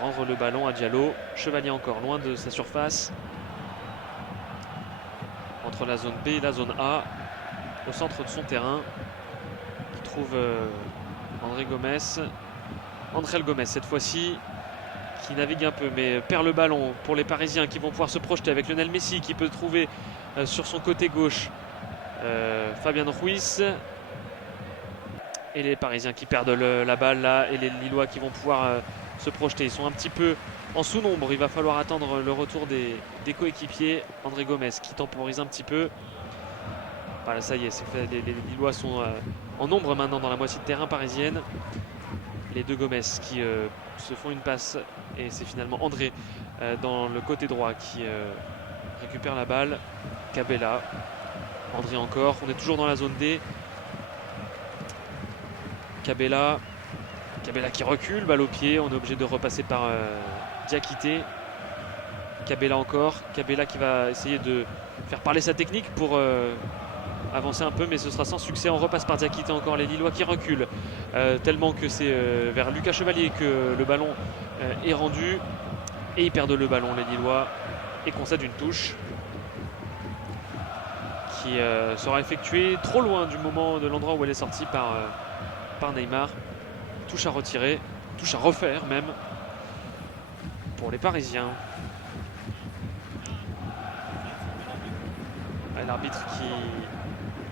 rendre le ballon à Diallo. Chevalier encore loin de sa surface, entre la zone B et la zone A, au centre de son terrain, qui trouve Angel Gomez cette fois-ci, qui navigue un peu mais perd le ballon pour les Parisiens qui vont pouvoir se projeter avec Lionel Messi qui peut trouver sur son côté gauche Fabian Ruiz, et les Parisiens qui perdent la balle là, et les Lillois qui vont pouvoir se projeter. Ils sont un petit peu en sous-nombre, il va falloir attendre le retour des coéquipiers. André Gomez qui temporise un petit peu. Voilà, ça y est, les Lillois sont en nombre maintenant dans la moitié de terrain parisienne. Les deux Gomez qui se font une passe, et c'est finalement André dans le côté droit qui récupère la balle. Cabella. André encore. On est toujours dans la zone D. Cabella. Cabella qui recule, balle au pied. On est obligé de repasser par Diakité. Cabella encore. Cabella qui va essayer de faire parler sa technique pour avancer un peu, mais ce sera sans succès. On repasse par Diakité encore. Les Lillois qui reculent tellement que c'est vers Lucas Chevalier que le ballon est rendu. Et ils perdent le ballon, les Lillois, et concèdent une touche qui sera effectuée trop loin du moment de l'endroit où elle est sortie par Neymar. Touche à retirer, touche à refaire même pour les Parisiens. L'arbitre qui...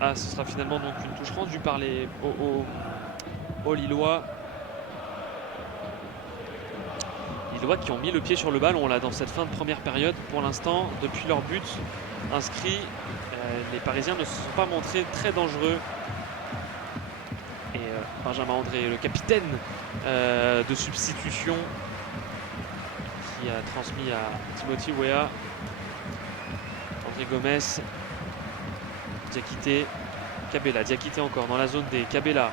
Ah, ce sera finalement donc une touche rendue par les aux Lillois. Lillois qui ont mis le pied sur le ballon là dans cette fin de première période. Pour l'instant, depuis leur but inscrit, les Parisiens ne se sont pas montrés très dangereux. Et Benjamin André, le capitaine de substitution, qui a transmis à Timothy Weah. André Gomes, Diakité, Cabella, Diakité encore dans la zone D. Cabella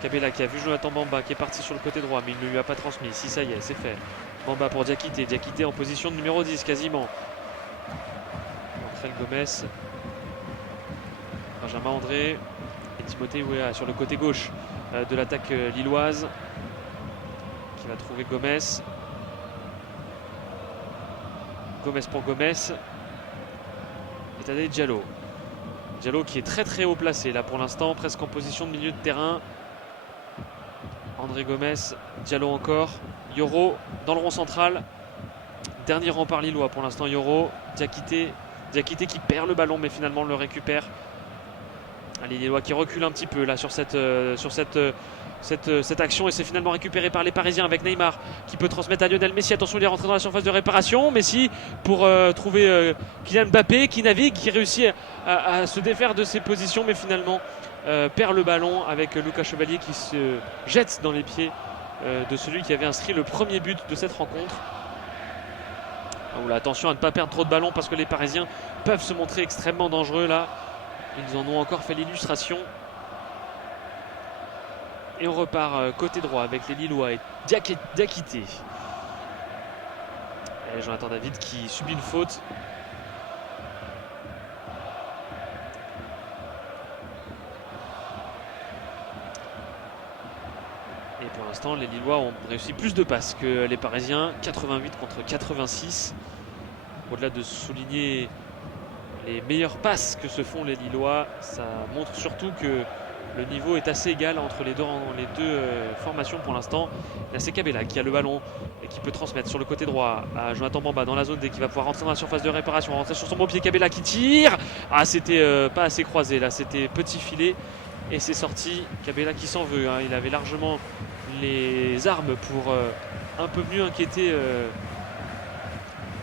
qui a vu Jonathan Bamba qui est parti sur le côté droit, mais il ne lui a pas transmis. Si, ça y est, c'est fait. Bamba pour Diakité, Diakité en position de numéro 10 quasiment. André Gomes, Benjamin André et Timothée Weah sur le côté gauche de l'attaque lilloise, qui va trouver Gomes. Gomes pour Gomes. Et Tadej Diallo. Diallo qui est très très haut placé là pour l'instant, presque en position de milieu de terrain. André Gomes, Diallo encore. Yoro dans le rond central. Dernier rempart lillois pour l'instant, Yoro. Diakité qui perd le ballon mais finalement le récupère. Les Lillois qui reculent un petit peu là sur cette action, et c'est finalement récupéré par les Parisiens avec Neymar qui peut transmettre à Lionel Messi. Attention, il est rentré dans la surface de réparation. Messi pour trouver Kylian Mbappé qui navigue, qui réussit à se défaire de ses positions, mais finalement perd le ballon avec Lucas Chevalier qui se jette dans les pieds de celui qui avait inscrit le premier but de cette rencontre. Attention à ne pas perdre trop de ballons parce que les Parisiens peuvent se montrer extrêmement dangereux là. Ils en ont encore fait l'illustration. Et on repart côté droit avec les Lillois et Diakité. Et Jonathan David qui subit une faute. Et pour l'instant, les Lillois ont réussi plus de passes que les Parisiens. 88 contre 86. Au-delà de souligner les meilleures passes que se font les Lillois, ça montre surtout que le niveau est assez égal entre les deux formations pour l'instant. Là, c'est Cabella qui a le ballon et qui peut transmettre sur le côté droit à Jonathan Bamba dans la zone D, qui va pouvoir rentrer dans la surface de réparation, rentrer sur son bon pied. Cabella qui tire. Ah, c'était pas assez croisé là, c'était petit filet et c'est sorti. Cabella qui s'en veut, hein. Il avait largement les armes pour un peu mieux inquiéter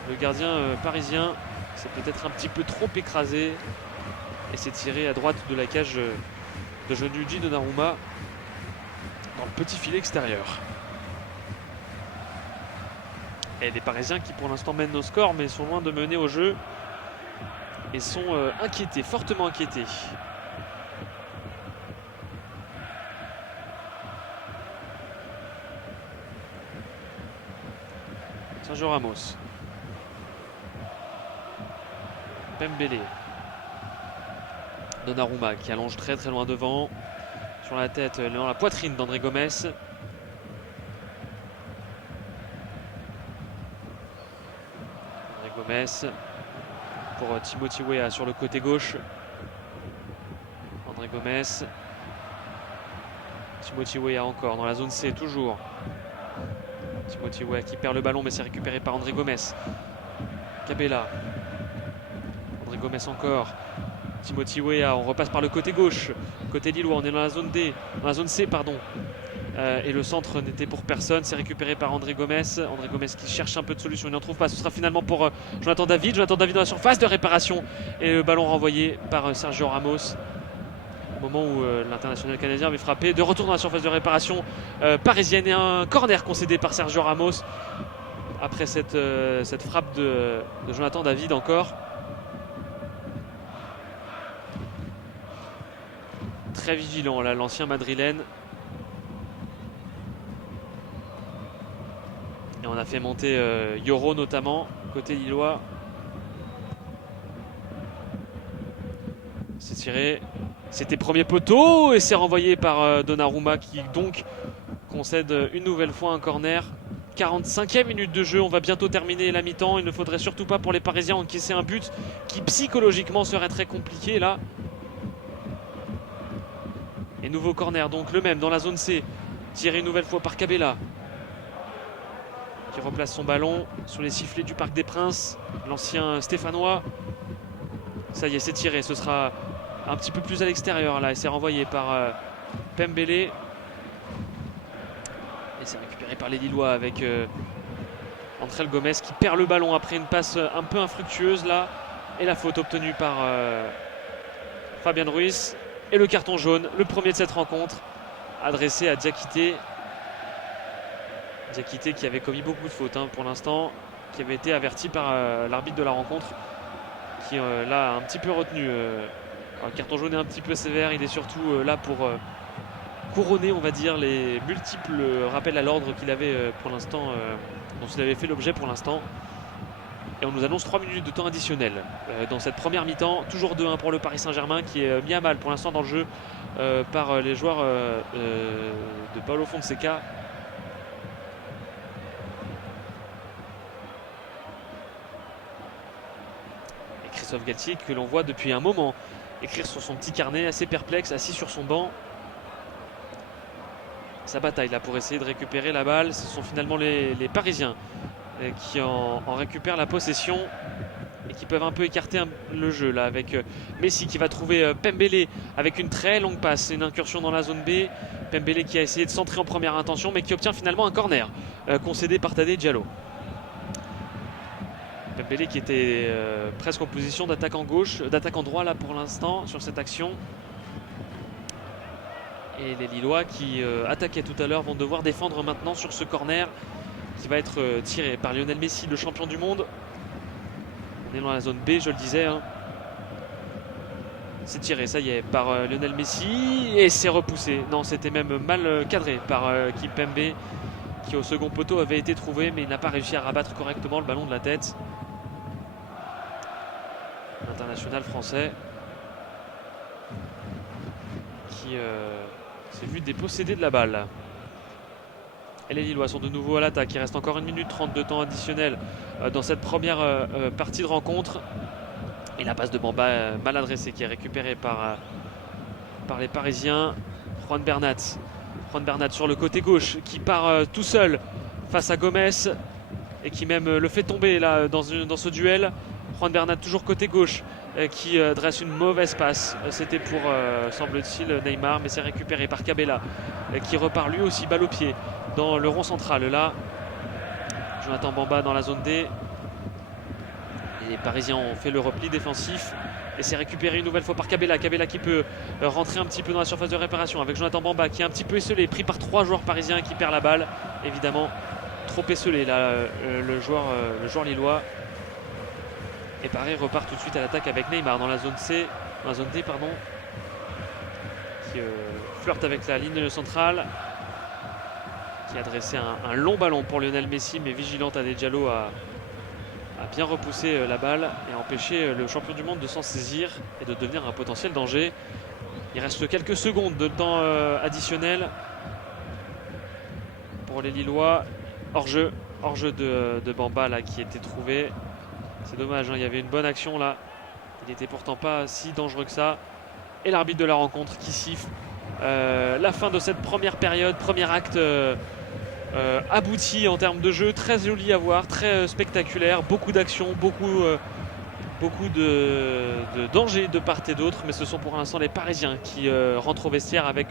le gardien parisien. C'est peut-être un petit peu trop écrasé et c'est tiré à droite de la cage de Gianluigi Donnarumma dans le petit filet extérieur. Et les Parisiens qui pour l'instant mènent au score mais sont loin de mener au jeu et sont inquiétés, fortement inquiétés. Sergio Ramos. Pembele. Donnarumma qui allonge très très loin devant. Sur la tête, dans la poitrine d'André Gomes. André Gomes pour Timothy Weah sur le côté gauche. André Gomes. Timothy Weah encore dans la zone C toujours. Timothy Weah qui perd le ballon mais c'est récupéré par André Gomes. Cabella. André Gomes encore. Timothy Weah, on repasse par le côté gauche. Côté lillois, on est dans la zone D, dans la zone C, pardon. Et le centre n'était pour personne. C'est récupéré par André Gomes. André Gomes qui cherche un peu de solution. Il n'en trouve pas. Ce sera finalement pour Jonathan David. Jonathan David dans la surface de réparation. Et le ballon renvoyé par Sergio Ramos. Au moment où l'international canadien avait frappé. De retour dans la surface de réparation parisienne. Et un corner concédé par Sergio Ramos. Après cette frappe de Jonathan David encore. très vigilant là, l'ancien madrilène. Et on a fait monter Yoro notamment, côté lillois. C'est tiré. C'était premier poteau et c'est renvoyé par Donnarumma qui donc concède une nouvelle fois un corner. 45e minute de jeu, on va bientôt terminer la mi-temps. Il ne faudrait surtout pas pour les Parisiens encaisser un but qui psychologiquement serait très compliqué là. Et nouveau corner, donc le même dans la zone C. Tiré une nouvelle fois par Cabella, qui replace son ballon sous les sifflets du Parc des Princes. L'ancien stéphanois. Ça y est, c'est tiré. Ce sera un petit peu plus à l'extérieur là. Et c'est renvoyé par Pembele. Et c'est récupéré par les Lillois avec André Gomes qui perd le ballon après une passe un peu infructueuse là. Et la faute obtenue par Fabian Ruiz. Et le carton jaune, le premier de cette rencontre, adressé à Diakité. Diakité qui avait commis beaucoup de fautes pour l'instant, qui avait été averti par l'arbitre de la rencontre, qui l'a un petit peu retenu. Le carton jaune est un petit peu sévère, il est surtout là pour couronner, on va dire, les multiples rappels à l'ordre qu'il avait pour l'instant, dont il avait fait l'objet pour l'instant. Et on nous annonce 3 minutes de temps additionnel dans cette première mi-temps. Toujours 2-1 pour le Paris Saint-Germain qui est mis à mal pour l'instant dans le jeu par les joueurs de Paulo Fonseca. Et Christophe Galtier que l'on voit depuis un moment écrire sur son petit carnet, assez perplexe, assis sur son banc. Sa bataille là pour essayer de récupérer la balle. Ce sont finalement les Parisiens qui en récupèrent la possession et qui peuvent un peu écarter le jeu là avec Messi qui va trouver Pembele avec une très longue passe, une incursion dans la zone B. Pembele qui a essayé de centrer en première intention mais qui obtient finalement un corner concédé par Tadej Diallo. Pembele qui était presque en position d'attaquant gauche, d'attaquant droit là pour l'instant sur cette action. Et les Lillois qui attaquaient tout à l'heure vont devoir défendre maintenant sur ce corner qui va être tiré par Lionel Messi, le champion du monde. On est dans la zone B, je le disais. C'est tiré, ça y est, par Lionel Messi. Et c'est repoussé. Non, c'était même mal cadré par Kimpembe, qui au second poteau avait été trouvé, mais il n'a pas réussi à rabattre correctement le ballon de la tête. L'international français qui s'est vu déposséder de la balle. Et les Lillois sont de nouveau à l'attaque. Il reste encore 1 minute 30 de temps additionnel dans cette première partie de rencontre. Et la passe de Bamba mal adressée qui est récupérée par les Parisiens. Juan Bernat. Juan Bernat sur le côté gauche qui part tout seul face à Gomes et qui même le fait tomber là dans ce duel. Juan Bernat toujours côté gauche qui dresse une mauvaise passe. C'était pour, semble-t-il, Neymar, mais c'est récupéré par Cabella qui repart lui aussi balle au pied dans le rond central. Là, Jonathan Bamba dans la zone D. Et les Parisiens ont fait le repli défensif. Et c'est récupéré une nouvelle fois par Cabella. Cabella qui peut rentrer un petit peu dans la surface de réparation avec Jonathan Bamba qui est un petit peu esselé, pris par 3 joueurs parisiens qui perd la balle. Évidemment, trop esselé là, le joueur lillois. Et Paris repart tout de suite à l'attaque avec Neymar dans la zone C, dans la zone D, pardon, qui flirte avec la ligne centrale, qui a adressé un long ballon pour Lionel Messi, mais vigilant Tadej Diallo a bien repoussé la balle et empêché le champion du monde de s'en saisir et de devenir un potentiel danger. Il reste quelques secondes de temps additionnel pour les Lillois. Hors-jeu de Bamba là, qui était trouvé. C'est dommage, il y avait une bonne action là. Il n'était pourtant pas si dangereux que ça. Et l'arbitre de la rencontre qui siffle la fin de cette première période, premier acte abouti en termes de jeu, très joli à voir, très spectaculaire, beaucoup d'actions, beaucoup de dangers de part et d'autre, mais ce sont pour l'instant les Parisiens qui rentrent au vestiaire avec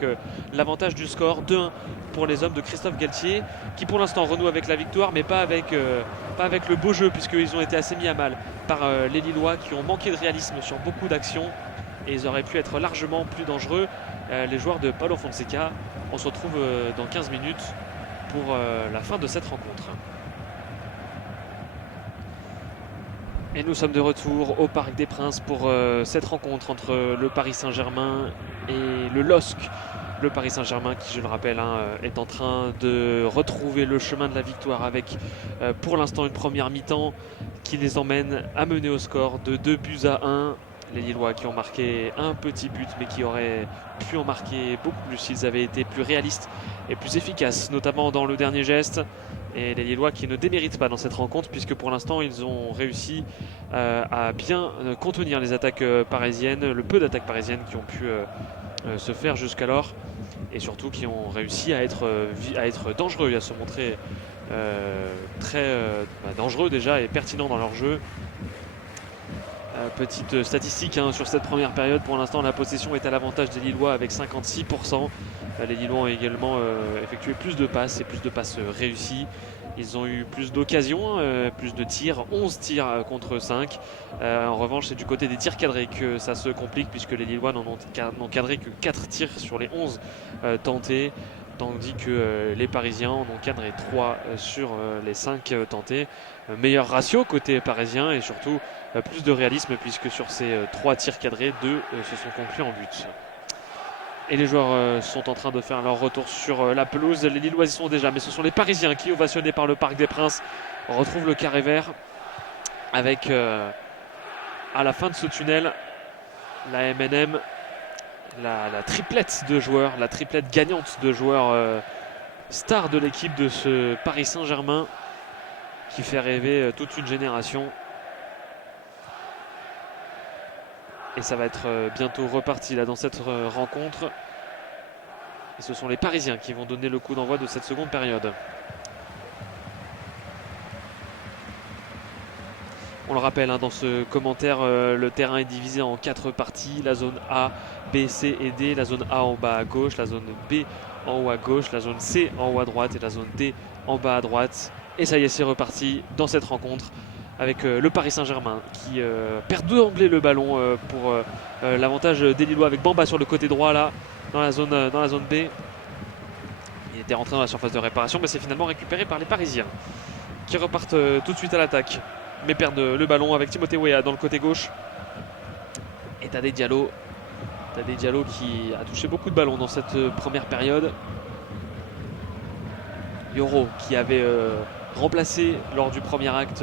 l'avantage du score 2-1 pour les hommes de Christophe Galtier, qui pour l'instant renouent avec la victoire, mais pas avec le beau jeu, puisqu'ils ont été assez mis à mal par les Lillois qui ont manqué de réalisme sur beaucoup d'actions et ils auraient pu être largement plus dangereux. Les joueurs de Paulo Fonseca. On se retrouve dans 15 minutes pour la fin de cette rencontre. Et nous sommes de retour au Parc des Princes pour cette rencontre entre le Paris Saint-Germain Et le LOSC, le Paris Saint-Germain, qui je le rappelle est en train de retrouver le chemin de la victoire avec pour l'instant une première mi-temps qui les emmène à mener au score de 2-1. Les Lillois qui ont marqué un petit but mais qui auraient pu en marquer beaucoup plus s'ils avaient été plus réalistes et plus efficaces, notamment dans le dernier geste. Et les Lillois qui ne déméritent pas dans cette rencontre puisque pour l'instant ils ont réussi à bien contenir les attaques parisiennes, le peu d'attaques parisiennes qui ont pu se faire jusqu'alors et surtout qui ont réussi à être dangereux et à se montrer très dangereux déjà et pertinents dans leur jeu. Petite statistique sur cette première période, pour l'instant la possession est à l'avantage des Lillois avec 56%. Les Lillois ont également effectué plus de passes et plus de passes réussies. Ils ont eu plus d'occasions, plus de tirs, 11 tirs contre 5. En revanche, c'est du côté des tirs cadrés que ça se complique puisque les Lillois n'ont cadré que 4 tirs sur les 11 tentés, tandis que les Parisiens en ont cadré 3 sur les 5 tentés. Meilleur ratio côté parisien et surtout plus de réalisme puisque sur ces 3 tirs cadrés, 2 se sont conclus en but. Et les joueurs sont en train de faire leur retour sur la pelouse. Les Lillois y sont déjà, mais ce sont les Parisiens qui, ovationnés par le Parc des Princes, retrouvent le carré vert avec à la fin de ce tunnel la MNM, la triplette de joueurs, la triplette gagnante de joueurs stars de l'équipe de ce Paris Saint-Germain qui fait rêver toute une génération. Et ça va être bientôt reparti là dans cette rencontre. Et ce sont les Parisiens qui vont donner le coup d'envoi de cette seconde période. On le rappelle dans ce commentaire, le terrain est divisé en 4 parties. La zone A, B, C et D. La zone A en bas à gauche, la zone B en haut à gauche, la zone C en haut à droite et la zone D en bas à droite. Et ça y est, c'est reparti dans cette rencontre avec le Paris Saint-Germain qui perd d'emblée le ballon pour l'avantage des Lillois avec Bamba sur le côté droit là dans la zone B. Il était rentré dans la surface de réparation mais c'est finalement récupéré par les Parisiens qui repartent tout de suite à l'attaque mais perdent le ballon avec Timothée Weah dans le côté gauche et Tadej Diallo qui a touché beaucoup de ballons dans cette première période. Yoro qui avait remplacé lors du premier acte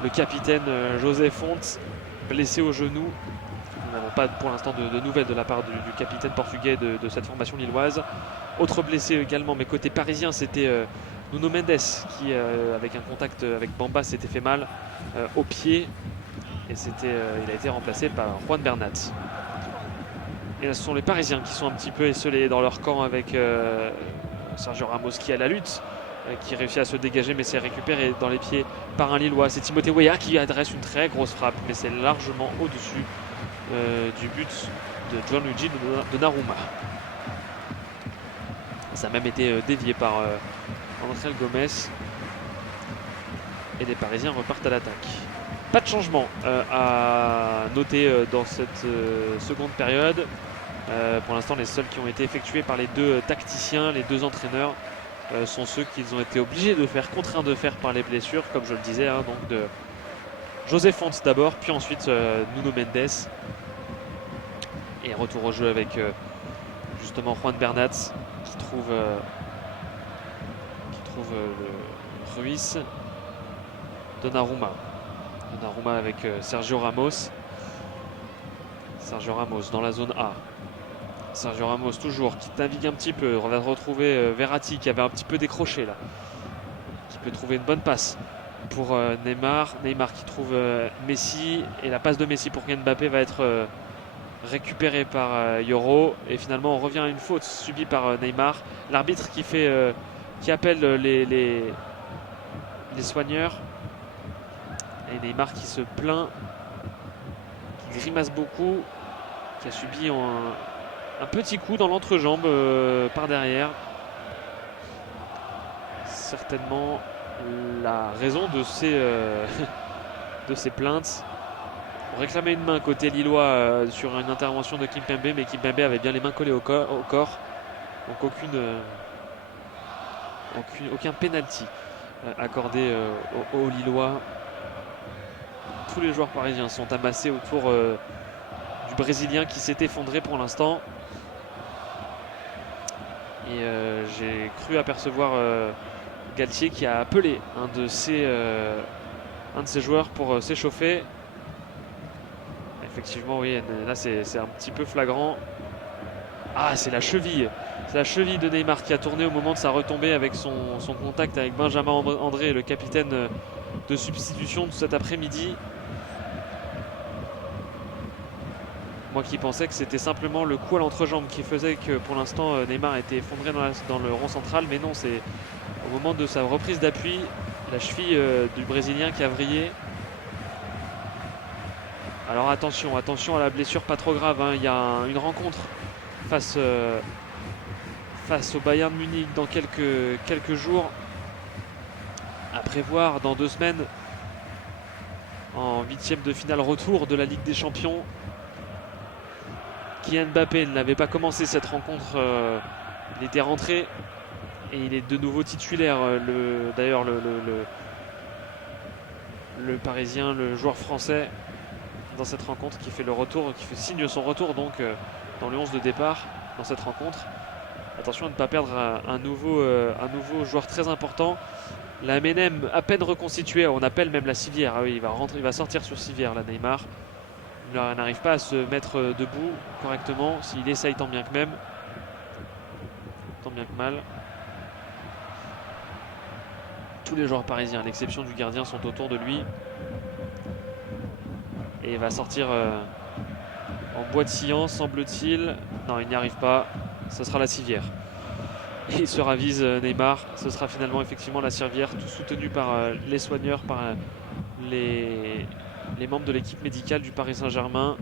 le capitaine José Fonte, blessé au genou. Nous n'avons pas pour l'instant de nouvelles de la part du capitaine portugais de cette formation lilloise. Autre blessé également, mais côté parisien, c'était Nuno Mendes qui, avec un contact avec Bamba, s'était fait mal au pied. Et il a été remplacé par Juan Bernat. Et là, ce sont les Parisiens qui sont un petit peu esselés dans leur camp avec Sergio Ramos qui est à la lutte, qui réussit à se dégager mais c'est récupéré dans les pieds par un Lillois. C'est Timothée Weah qui adresse une très grosse frappe mais c'est largement au-dessus du but de Gianluigi Donnarumma. Ça a même été dévié par Angel Gomes et les Parisiens repartent à l'attaque. Pas de changement à noter dans cette seconde période. Pour l'instant, les seuls qui ont été effectués par les deux tacticiens, les deux entraîneurs, sont ceux qu'ils ont été obligés de faire, contraints de faire par les blessures, comme je le disais, donc de José Fonte d'abord, puis ensuite Nuno Mendes. Et retour au jeu avec justement Juan Bernat qui trouve le Ruiz. Donnarumma avec Sergio Ramos. Sergio Ramos dans la zone A. Sergio Ramos toujours qui navigue un petit peu. On va retrouver Verratti qui avait un petit peu décroché là. Qui peut trouver une bonne passe pour Neymar. Neymar qui trouve Messi. Et la passe de Messi pour Kylian Mbappé va être récupérée par Yoro. Et finalement on revient à une faute subie par Neymar. L'arbitre qui appelle les soigneurs. Et Neymar qui se plaint, qui grimace beaucoup, qui a subi un petit coup dans l'entrejambe par derrière. Certainement la raison de ces plaintes. On réclamait une main côté lillois sur une intervention de Kimpembe, mais Kimpembe avait bien les mains collées au corps. Donc aucun penalty accordé aux Lillois. Tous les joueurs parisiens sont amassés autour du Brésilien qui s'est effondré pour l'instant. Et j'ai cru apercevoir Galtier qui a appelé un de ses joueurs pour s'échauffer. Effectivement, oui, là c'est un petit peu flagrant. Ah, c'est la cheville. C'est la cheville de Neymar qui a tourné au moment de sa retombée avec son contact avec Benjamin André, le capitaine de substitution de cet après-midi. Moi qui pensais que c'était simplement le coup à l'entrejambe qui faisait que pour l'instant Neymar était effondré dans le rond central, mais non, c'est au moment de sa reprise d'appui, la cheville du Brésilien qui a vrillé. Alors attention à la blessure pas trop grave, hein. Il y a une rencontre face au Bayern Munich dans quelques jours, à prévoir dans 2 semaines, en 8e de finale retour de la Ligue des Champions. Kylian Mbappé n'avait pas commencé cette rencontre, il était rentré et il est de nouveau titulaire. D'ailleurs le Parisien, le joueur français dans cette rencontre qui fait le retour, qui signe son retour donc dans le 11 de départ dans cette rencontre. Attention à ne pas perdre un nouveau joueur très important. La MNM à peine reconstituée, on appelle même la civière. Ah oui, il va sortir sur civière là, Neymar. Il n'arrive pas à se mettre debout correctement. S'il essaye tant bien que même. Tant bien que mal. Tous les joueurs parisiens, à l'exception du gardien, sont autour de lui. Et il va sortir en boitillant, semble-t-il. Non, il n'y arrive pas. Ce sera la civière. Et il se ravise Neymar. Ce sera finalement effectivement la civière, tout soutenu par les soigneurs, par les membres de l'équipe médicale du Paris Saint-Germain.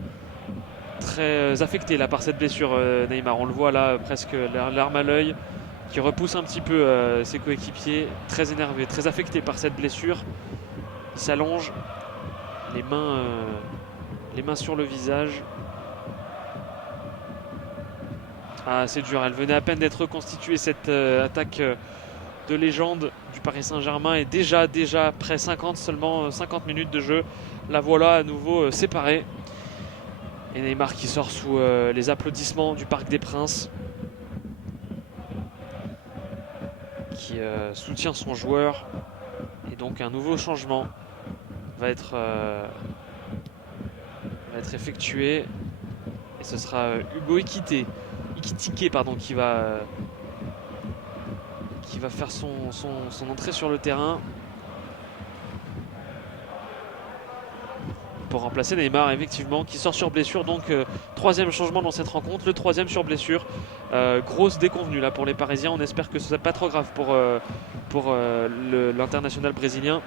Très affecté là par cette blessure Neymar. On le voit là, presque l'arme à l'œil, qui repousse un petit peu ses coéquipiers. Très énervé, très affecté par cette blessure. Il s'allonge, les mains sur le visage. Ah, c'est dur, elle venait à peine d'être reconstituée, cette attaque de légende du Paris Saint-Germain, et déjà après seulement 50 minutes de jeu, la voilà à nouveau séparée. Et Neymar qui sort sous les applaudissements du Parc des Princes, qui soutient son joueur. Et donc un nouveau changement va être effectué. Et ce sera Hugo Ekitike qui va faire son entrée sur le terrain pour remplacer Neymar, effectivement, qui sort sur blessure. Donc 3e changement dans cette rencontre, le 3e sur blessure. Grosse déconvenue là pour les Parisiens. On espère que ce n'est pas trop grave pour l'international brésilien.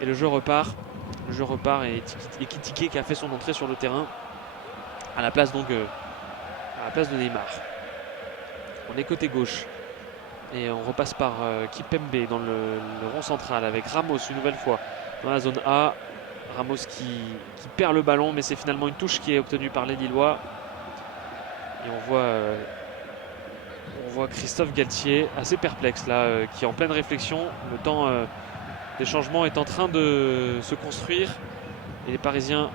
Et le jeu repart. Et Ekitike qui a fait son entrée sur le terrain à la place de Neymar. On est côté gauche. Et on repasse par Kimpembe dans le rond central avec Ramos une nouvelle fois dans la zone A. Ramos qui perd le ballon, mais c'est finalement une touche qui est obtenue par les Lillois. Et on voit Christophe Galtier assez perplexe là, qui est en pleine réflexion. Le temps des changements est en train de se construire. Et les Parisiens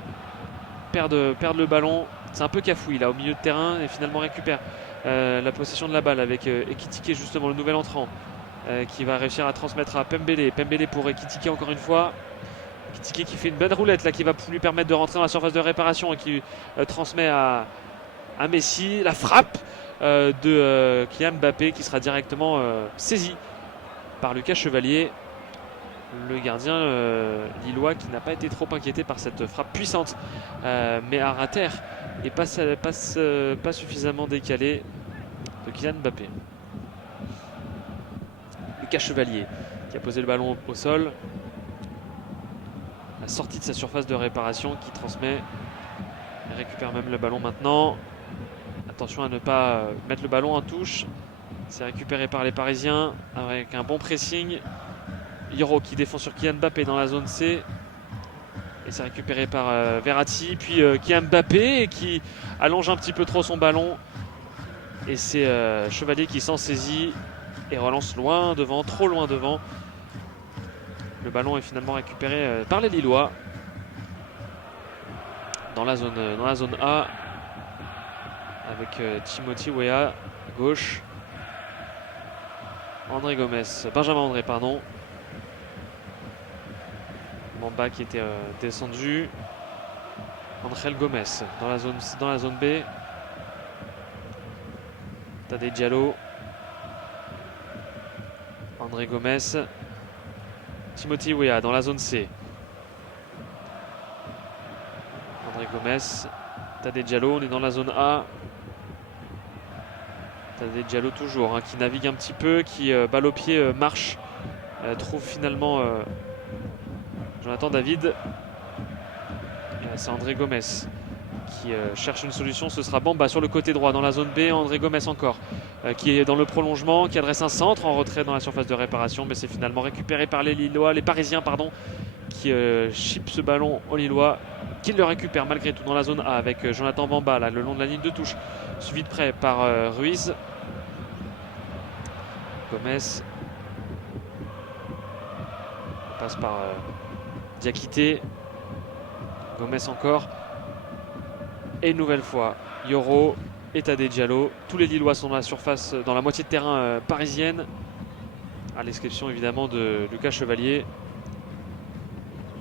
perdent le ballon. C'est un peu cafouille là au milieu de terrain et finalement récupère la possession de la balle avec Ekitike, justement le nouvel entrant, qui va réussir à transmettre à Pembele. Pembele pour Ekitike encore une fois. Ekitike qui fait une bonne roulette là, qui va lui permettre de rentrer dans la surface de réparation et qui transmet à Messi. La frappe de Kylian Mbappé qui sera directement saisie par Lucas Chevalier, le gardien lillois, qui n'a pas été trop inquiété par cette frappe puissante, mais à terre et pas suffisamment décalé de Kylian Mbappé. Lucas Chevalier qui a posé le ballon au sol. La sortie de sa surface de réparation, qui transmet. Il récupère même le ballon maintenant. Attention à ne pas mettre le ballon en touche. C'est récupéré par les Parisiens avec un bon pressing. Hiro qui défend sur Kylian Mbappé dans la zone C. Et c'est récupéré par Verratti. Puis Kylian Mbappé qui allonge un petit peu trop son ballon. Et c'est Chevalier qui s'en saisit et relance loin devant, trop loin devant. Le ballon est finalement récupéré par les Lillois dans la zone A avec Timothy Weah à gauche. Benjamin André, pardon. Bamba qui était descendu. Angel Gomes dans la zone B. Tadej Diallo. André Gomes. Timothy Weah dans la zone C. André Gomes. Tadej Diallo, on est dans la zone A. Tadej Diallo toujours, hein, qui navigue un petit peu, qui balle au pied marche. Trouve finalement Jonathan David. C'est André Gomes qui cherche une solution. Ce sera Bamba sur le côté droit dans la zone B. André Gomes encore qui est dans le prolongement, qui adresse un centre en retrait dans la surface de réparation. Mais c'est finalement récupéré par les Parisiens pardon, qui chipent ce ballon aux Lillois. Qui le récupère malgré tout dans la zone A avec Jonathan Bamba là, le long de la ligne de touche. Suivi de près par Ruiz. Gomes. On passe par Diakité. Gomes encore. Et une nouvelle fois, Yoro et Tadej Diallo. Tous les Lillois sont dans la surface, dans la moitié de terrain parisienne. À l'exception évidemment de Lucas Chevalier.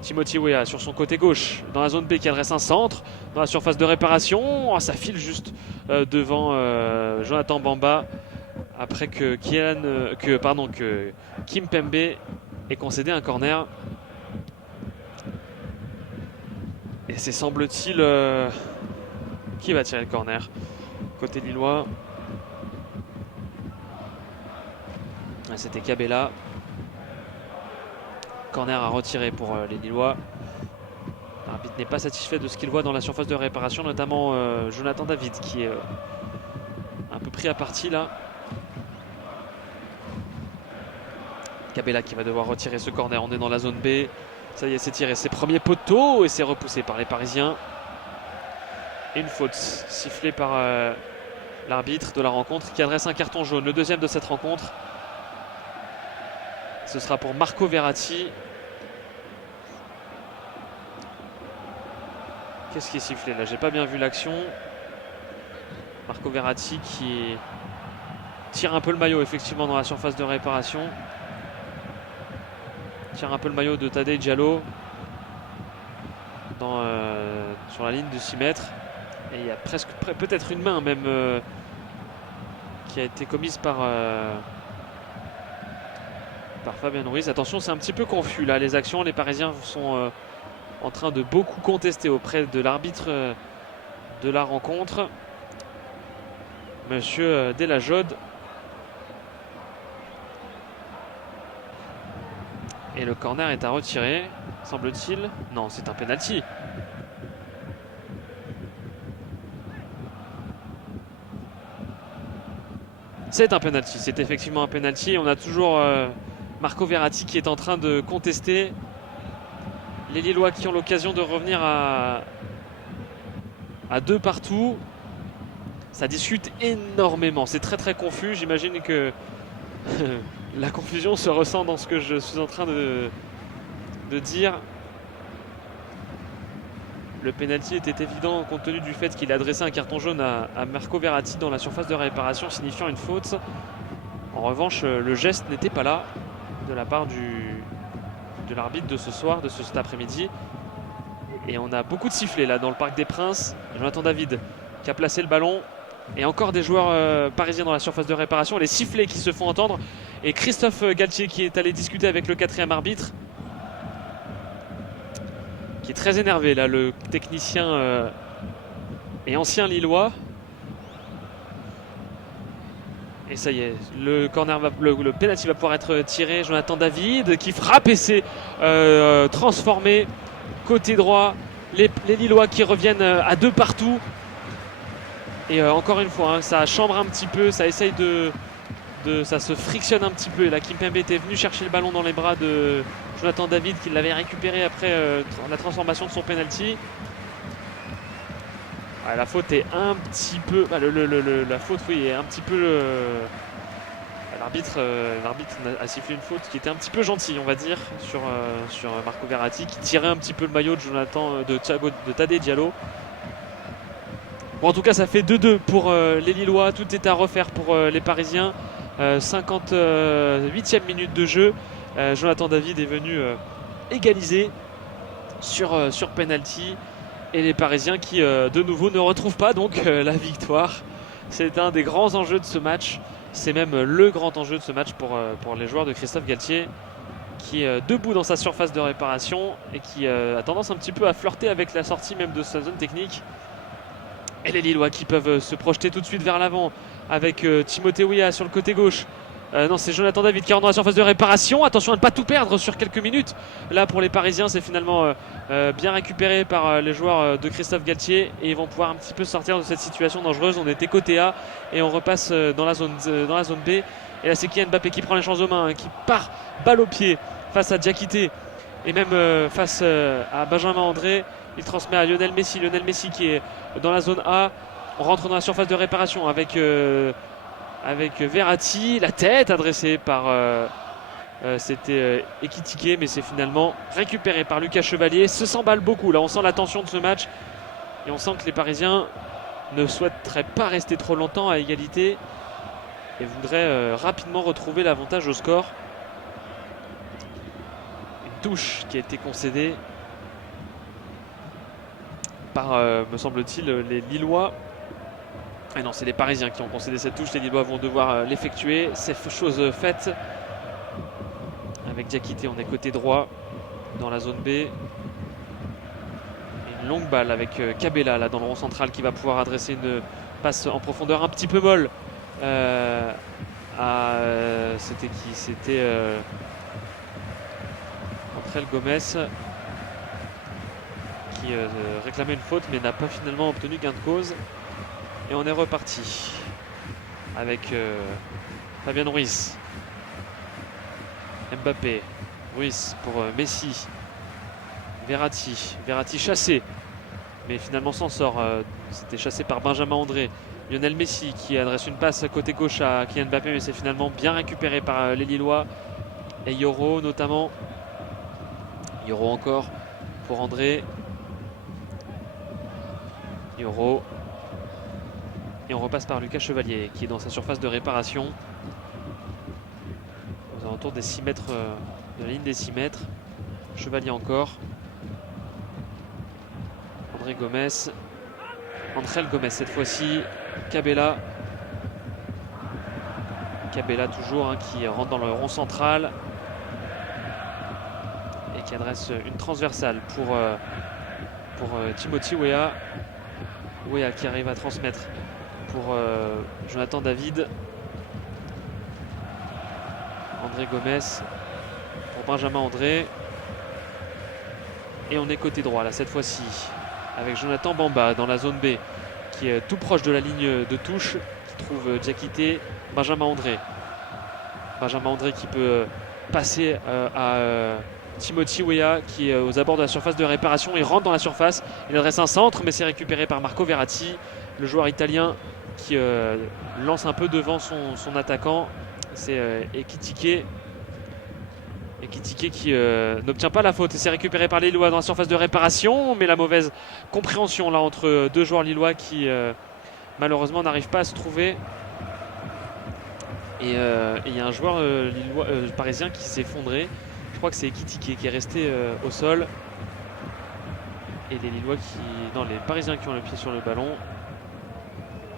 Timothy Weah sur son côté gauche, dans la zone B qui adresse un centre. Dans la surface de réparation. Oh, ça file juste devant Jonathan Bamba. Après que Kimpembe ait concédé un corner. Et c'est semble-t-il qui va tirer le corner côté lillois. C'était Cabella. Corner à retirer pour les Lillois. L'arbitre n'est pas satisfait de ce qu'il voit dans la surface de réparation, notamment Jonathan David qui est un peu pris à partie là. Cabella qui va devoir retirer ce corner. On est dans la zone B. Ça y est, c'est tiré. C'est premier poteau et c'est repoussé par les Parisiens. Et une faute sifflée par l'arbitre de la rencontre qui adresse un carton jaune. Le deuxième de cette rencontre. Ce sera pour Marco Verratti. Qu'est-ce qui est sifflé là? J'ai pas bien vu l'action. Marco Verratti qui tire un peu le maillot effectivement dans la surface de réparation. Tire un peu le maillot de Tadej Diallo sur la ligne de 6 mètres. Et il y a presque peut-être une main même qui a été commise par Fabien Ruiz. Attention, c'est un petit peu confus là les actions. Les Parisiens sont en train de beaucoup contester auprès de l'arbitre de la rencontre, Monsieur Delajode. Et le corner est à retirer, semble-t-il. Non, c'est un penalty. C'est un penalty, c'est effectivement un penalty. On a toujours Marco Verratti qui est en train de contester. Les Lillois qui ont l'occasion de revenir à 2 partout. Ça discute énormément, c'est très très confus. J'imagine que la confusion se ressent dans ce que je suis en train de dire. Le penalty était évident compte tenu du fait qu'il a adressé un carton jaune à Marco Verratti dans la surface de réparation, signifiant une faute. En revanche, le geste n'était pas là de la part de l'arbitre de ce soir, de cet après-midi. Et on a beaucoup de sifflets là dans le Parc des Princes. Jonathan David qui a placé le ballon. Et encore des joueurs parisiens dans la surface de réparation. Les sifflets qui se font entendre. Et Christophe Galtier qui est allé discuter avec le 4e arbitre. Qui est très énervé là, le technicien et ancien Lillois. Et ça y est, le penalty va pouvoir être tiré. Jonathan David qui frappe et c'est transformé côté droit. Les Lillois qui reviennent à 2 partout. Et encore une fois, hein, ça chambre un petit peu, ça essaye ça se frictionne un petit peu. Et là, Kimpembe était venu chercher le ballon dans les bras de Jonathan David qui l'avait récupéré après la transformation de son penalty. Ah, la faute est un petit peu... la faute, oui, est un petit peu... L'arbitre a sifflé une faute qui était un petit peu gentille, on va dire, sur Marco Verratti, qui tirait un petit peu le maillot de Tadej Diallo. Bon, en tout cas, ça fait 2-2 pour les Lillois. Tout est à refaire pour les Parisiens. 58e minute de jeu. Jonathan David est venu égaliser sur penalty. Et les Parisiens qui, de nouveau, ne retrouvent pas donc la victoire. C'est un des grands enjeux de ce match. C'est même le grand enjeu de ce match pour les joueurs de Christophe Galtier, qui est debout dans sa surface de réparation et qui a tendance un petit peu à flirter avec la sortie même de sa zone technique. Et les Lillois qui peuvent se projeter tout de suite vers l'avant avec Timothée Weah sur le côté gauche. Non, c'est Jonathan David qui rentre dans la surface de réparation. Attention à ne pas tout perdre sur quelques minutes. Là, pour les Parisiens, c'est finalement bien récupéré par les joueurs de Christophe Galtier. Et ils vont pouvoir un petit peu sortir de cette situation dangereuse. On était côté A et on repasse dans la zone B. Et là, c'est Kylian Mbappé qui prend les chances aux mains, qui part balle au pied face à Diakité. Et même face à Benjamin André. Il transmet à Lionel Messi. Lionel Messi qui est dans la zone A. On rentre dans la surface de réparation avec Verratti, la tête adressée par c'était Ekitike, mais c'est finalement récupéré par Lucas Chevalier. Se s'emballe beaucoup là, on sent la tension de ce match et on sent que les Parisiens ne souhaiteraient pas rester trop longtemps à égalité et voudraient rapidement retrouver l'avantage au score. Une touche qui a été concédée par, me semble-t-il, les Lillois. Et non, c'est les Parisiens qui ont concédé cette touche. Les Lillois vont devoir l'effectuer. C'est chose faite. Avec Diakité, on est côté droit dans la zone B. Et une longue balle avec Cabella là dans le rond central qui va pouvoir adresser une passe en profondeur un petit peu molle. C'était qui? C'était André Gomes qui réclamait une faute mais n'a pas finalement obtenu gain de cause. Et on est reparti avec Fabien Ruiz, Mbappé, Ruiz pour Messi, Verratti chassé, mais finalement s'en sort. C'était chassé par Benjamin André. Lionel Messi qui adresse une passe côté gauche à Kylian Mbappé, mais c'est finalement bien récupéré par les Lillois. Et Yoro notamment. Yoro encore pour André. Yoro. Et on repasse par Lucas Chevalier qui est dans sa surface de réparation. Aux alentours des 6 mètres, de la ligne des 6 mètres. Chevalier encore. André Gomes. André Gomes cette fois-ci. Cabella. Cabella toujours hein, qui rentre dans le rond central. Et qui adresse une transversale pour Timothée Weah. Weah qui arrive à transmettre pour Jonathan David. André Gomes pour Benjamin André. Et on est côté droit là cette fois-ci avec Jonathan Bamba dans la zone B qui est tout proche de la ligne de touche, qui trouve Diakité. Benjamin André qui peut passer à Timothée Weah qui est aux abords de la surface de réparation. Il rentre dans la surface, il adresse un centre mais c'est récupéré par Marco Verratti, le joueur italien qui lance un peu devant son attaquant. C'est Ekitike qui n'obtient pas la faute et c'est récupéré par les Lillois dans la surface de réparation, mais la mauvaise compréhension là entre deux joueurs lillois qui malheureusement n'arrivent pas à se trouver. Et il y a un joueur parisien qui s'est effondré. Je crois que c'est Ekitike qui est resté au sol. Et les Lillois les Parisiens qui ont le pied sur le ballon.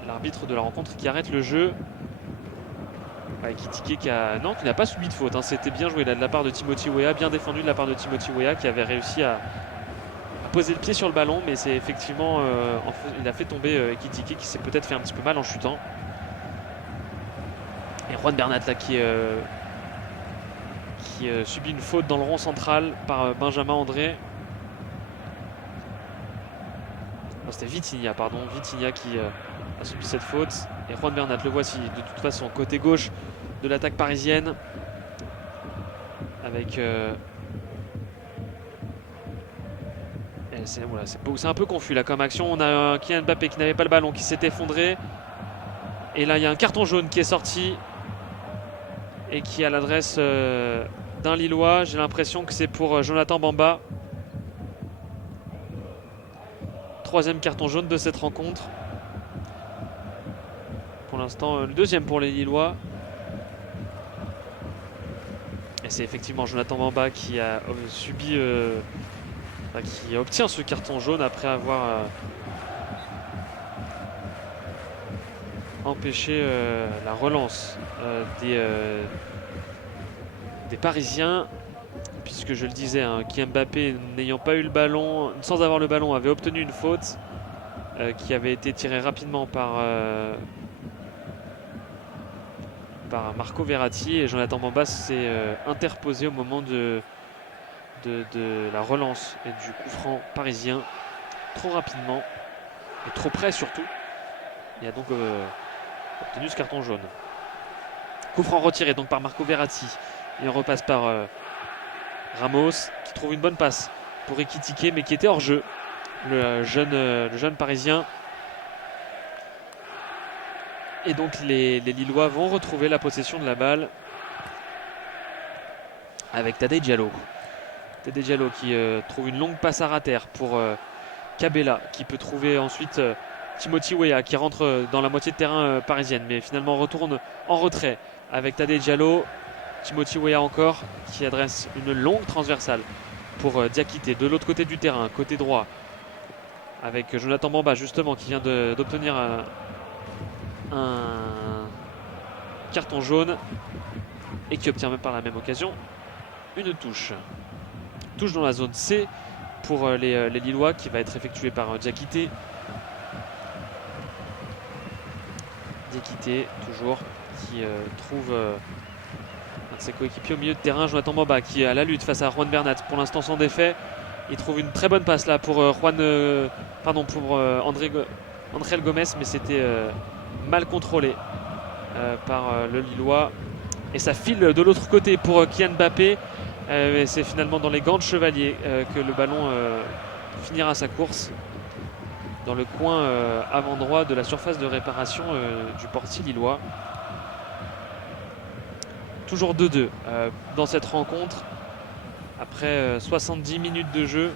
L'arbitre de la rencontre qui arrête le jeu. Ekitike qui n'a pas subi de faute. Hein. C'était bien joué là, de la part de Timothée Weah, bien défendu de la part de Timothée Weah qui avait réussi à poser le pied sur le ballon. Mais c'est effectivement, il a fait tomber Ekitike qui s'est peut-être fait un petit peu mal en chutant. Et Juan Bernat là qui subit une faute dans le rond central par Benjamin André. Non, c'était Vitinha, pardon. Vitinha qui a subi cette faute. Et Juan Bernat, le voici de toute façon côté gauche de l'attaque parisienne. Avec c'est un peu confus là comme action. On a Kylian Mbappé qui n'avait pas le ballon, qui s'est effondré. Et là il y a un carton jaune qui est sorti et qui est à l'adresse d'un Lillois. J'ai l'impression que c'est pour Jonathan Bamba. Troisième carton jaune de cette rencontre. Pour l'instant, le deuxième pour les Lillois. Et c'est effectivement Jonathan Bamba qui a qui obtient ce carton jaune après avoir empêché la relance des Parisiens, puisque je le disais, Kylian Mbappé, n'ayant pas eu le ballon, sans avoir le ballon, avait obtenu une faute qui avait été tirée rapidement par Marco Verratti, et Jonathan Bamba s'est interposé au moment de la relance et du coup franc parisien, trop rapidement et trop près surtout. Il a donc obtenu ce carton jaune. Coup franc retiré donc par Marco Verratti, et on repasse par Ramos qui trouve une bonne passe pour Ekitike, mais qui était hors jeu, le jeune parisien. Et donc les Lillois vont retrouver la possession de la balle avec Tadej Diallo. Tadej Diallo qui trouve une longue passe à rater pour Cabella, qui peut trouver ensuite Timothy Weah qui rentre dans la moitié de terrain parisienne, mais finalement retourne en retrait avec Tadej Diallo. Timothy Weah encore qui adresse une longue transversale pour Diakité de l'autre côté du terrain, côté droit, avec Jonathan Bamba justement qui vient d'obtenir un carton jaune et qui obtient même par la même occasion une touche. Touche dans la zone C pour les Lillois, qui va être effectuée par Diakité. Diakité toujours qui trouve un de ses coéquipiers au milieu de terrain, Jonathan Bamba qui est à la lutte face à Juan Bernat, pour l'instant sans défait. Il trouve une très bonne passe là pour André Gomez, mais c'était mal contrôlé par le Lillois. Et ça file de l'autre côté pour Kylian Mbappé. C'est finalement dans les gants de Chevalier que le ballon finira sa course, dans le coin avant droit de la surface de réparation du portier lillois. Toujours 2-2 dans cette rencontre après 70 minutes de jeu,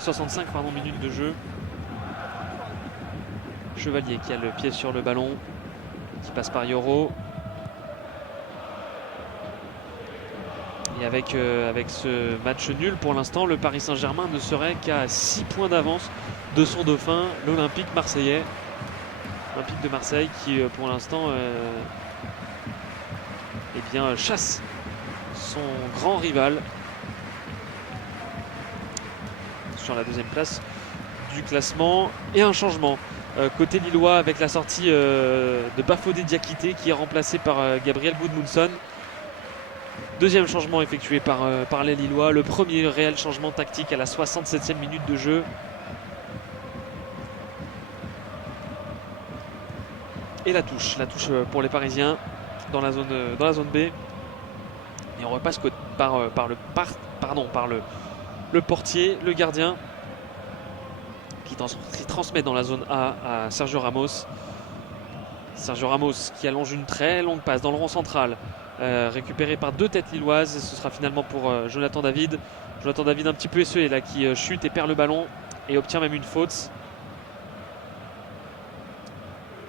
65 minutes de jeu. Chevalier qui a le pied sur le ballon, qui passe par Yoro. Et avec ce match nul pour l'instant, le Paris Saint-Germain ne serait qu'à 6 points d'avance de son dauphin, l'Olympique marseillais. Olympique de Marseille qui pour l'instant chasse son grand rival sur la deuxième place du classement. Et un changement côté lillois avec la sortie de Bafodé Diakité qui est remplacé par Gabriel Gudmundsson. Deuxième changement effectué par les Lillois. Le premier réel changement tactique à la 67e minute de jeu. Et la touche pour les Parisiens dans la zone B. Et on repasse par le portier, le gardien, qui transmet dans la zone A à Sergio Ramos. Sergio Ramos qui allonge une très longue passe dans le rond central. Récupéré par deux têtes lilloises, et ce sera finalement pour Jonathan David. Jonathan David un petit peu esselé là, qui chute et perd le ballon et obtient même une faute.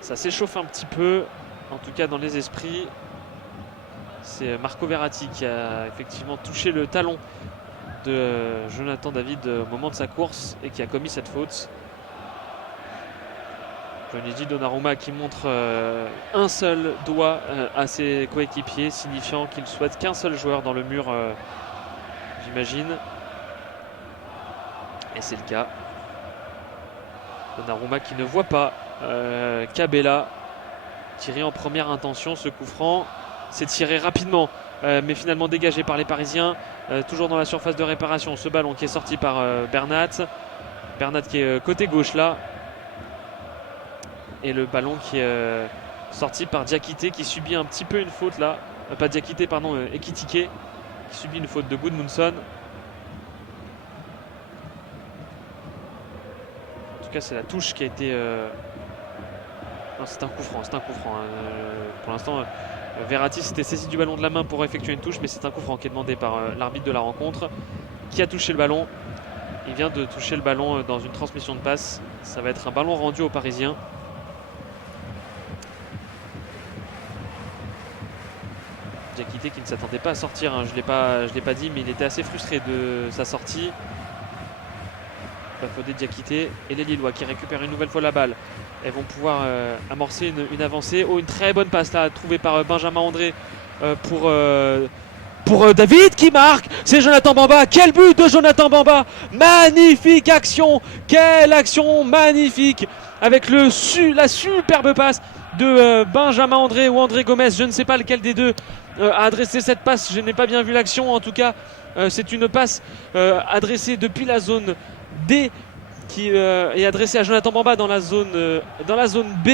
Ça s'échauffe un petit peu, en tout cas dans les esprits. C'est Marco Verratti qui a effectivement touché le talon de Jonathan David au moment de sa course et qui a commis cette faute. Gianluigi Donnarumma qui montre un seul doigt à ses coéquipiers, signifiant qu'il souhaite qu'un seul joueur dans le mur, j'imagine. Et c'est le cas. Donnarumma qui ne voit pas Cabella tirer en première intention. Ce coup franc, c'est tiré rapidement, mais finalement dégagé par les Parisiens. Toujours dans la surface de réparation, ce ballon qui est sorti par Bernat. Bernat qui est côté gauche là. Et le ballon qui est sorti par Diakité qui subit un petit peu une faute là. Pas Diakité, pardon, Ekitike qui subit une faute de Gudmundsson. En tout cas, c'est la touche qui a été... Non, c'est un coup franc. Pour l'instant, Verratti s'était saisi du ballon de la main pour effectuer une touche, mais c'est un coup franc qui est demandé par l'arbitre de la rencontre, qui a touché le ballon. Il vient de toucher le ballon dans une transmission de passe. Ça va être un ballon rendu aux Parisiens. Diakité Diakité qui ne s'attendait pas à sortir, hein. Je l'ai pas dit, mais il était assez frustré de sa sortie. Bafodé, Diakité et les Lillois qui récupèrent une nouvelle fois la balle. Elles vont pouvoir amorcer une avancée. Oh, une très bonne passe là, trouvée par Benjamin André pour David qui marque. C'est Jonathan Bamba. Quel but de Jonathan Bamba! Magnifique action! Quelle action magnifique! Avec la superbe passe de Benjamin André ou André Gomez. Je ne sais pas lequel des deux a adressé cette passe. Je n'ai pas bien vu l'action. En tout cas, c'est une passe adressée depuis la zone D qui est adressée à Jonathan Bamba dans la zone B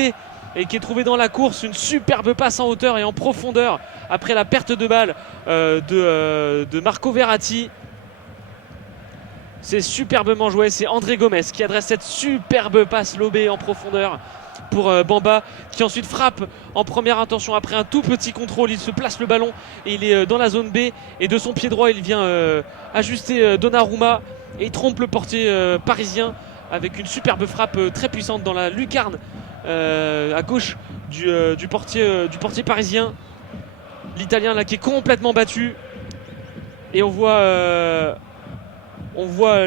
et qui est trouvée dans la course. Une superbe passe en hauteur et en profondeur après la perte de balle de Marco Verratti. C'est superbement joué, c'est André Gomez qui adresse cette superbe passe lobée en profondeur pour Bamba, qui ensuite frappe en première intention après un tout petit contrôle. Il se place le ballon et il est dans la zone B, et de son pied droit il vient ajuster Donnarumma et il trompe le portier parisien avec une superbe frappe très puissante dans la lucarne à gauche du portier parisien. L'Italien là qui est complètement battu, et on voit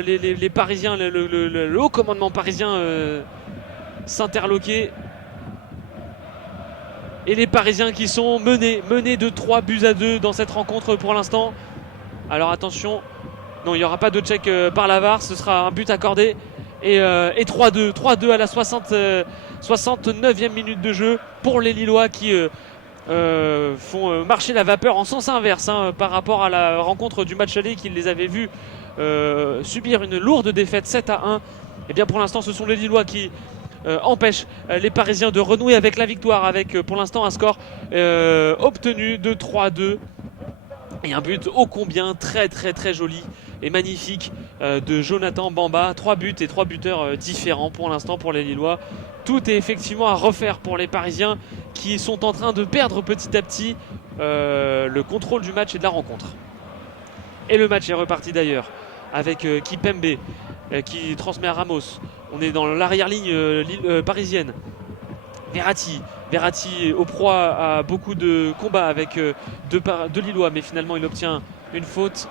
les Parisiens, le haut commandement parisien s'interloquer. Et les Parisiens qui sont menés de 3-2 dans cette rencontre pour l'instant. Alors attention, non, il n'y aura pas de check par la VAR, ce sera un but accordé. Et 3-2 à la 69e minute de jeu pour les Lillois qui font marcher la vapeur en sens inverse par rapport à la rencontre du match aller qui les avait vus subir une lourde défaite 7-1. Et bien pour l'instant ce sont les Lillois qui empêchent les Parisiens de renouer avec la victoire, avec pour l'instant un score obtenu de 3-2 et un but ô combien très joli et magnifique de Jonathan Bamba. 3 buts et 3 buteurs différents pour l'instant pour les Lillois. Tout est effectivement à refaire pour les Parisiens qui sont en train de perdre petit à petit le contrôle du match et de la rencontre. Et le match est reparti d'ailleurs avec Kipembe qui transmet à Ramos. On est dans l'arrière-ligne parisienne. Verratti au proie à beaucoup de combats avec deux Lillois, mais finalement il obtient une faute.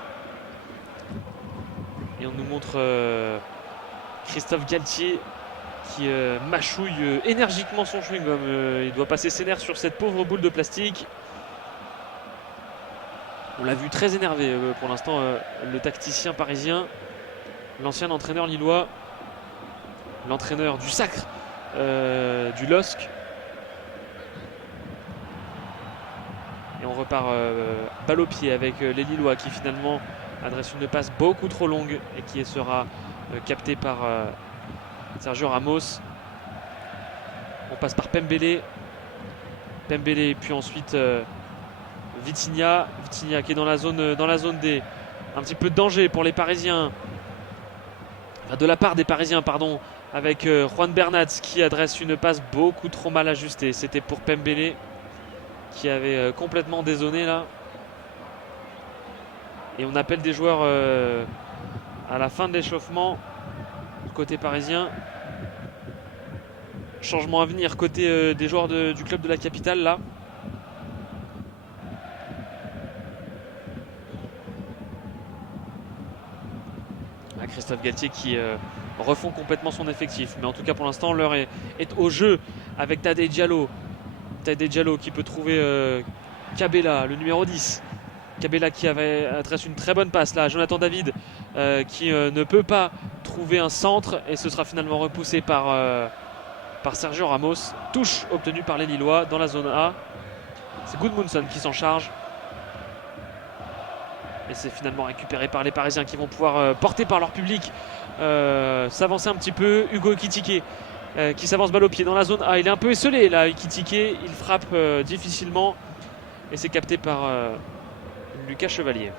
Et on nous montre Christophe Galtier qui mâchouille énergiquement son chewing-gum. Il doit passer ses nerfs sur cette pauvre boule de plastique. On l'a vu très énervé pour l'instant, le tacticien parisien, l'ancien entraîneur lillois, l'entraîneur du Sacre, du LOSC. Et on repart balle au pied avec les Lillois qui finalement adressent une passe beaucoup trop longue et qui sera captée par Sergio Ramos. On passe par Pembele puis ensuite Vitinha qui est dans la zone D. Un petit peu de danger pour les Parisiens, enfin, de la part des Parisiens pardon, avec Juan Bernat qui adresse une passe beaucoup trop mal ajustée. C'était pour Pembele qui avait complètement dézonné là. Et on appelle des joueurs à la fin de l'échauffement côté parisien. Changement à venir côté des joueurs du club de la capitale là. Christophe Galtier qui refond complètement son effectif. Mais en tout cas pour l'instant l'heure est au jeu avec Tadej Diallo. Tadej Diallo qui peut trouver Cabella, le numéro 10. Cabella qui adresse une très bonne passe là à Jonathan David qui ne peut pas trouver un centre et ce sera finalement repoussé par Sergio Ramos. Touche obtenue par les Lillois dans la zone A. C'est Gudmundsson qui s'en charge. Et c'est finalement récupéré par les Parisiens qui vont pouvoir porter par leur public, s'avancer un petit peu. Hugo Ekitike qui s'avance balle au pied dans la zone A. Il est un peu esselé là, Ekitike. Il frappe difficilement et c'est capté par Lucas Chevalier.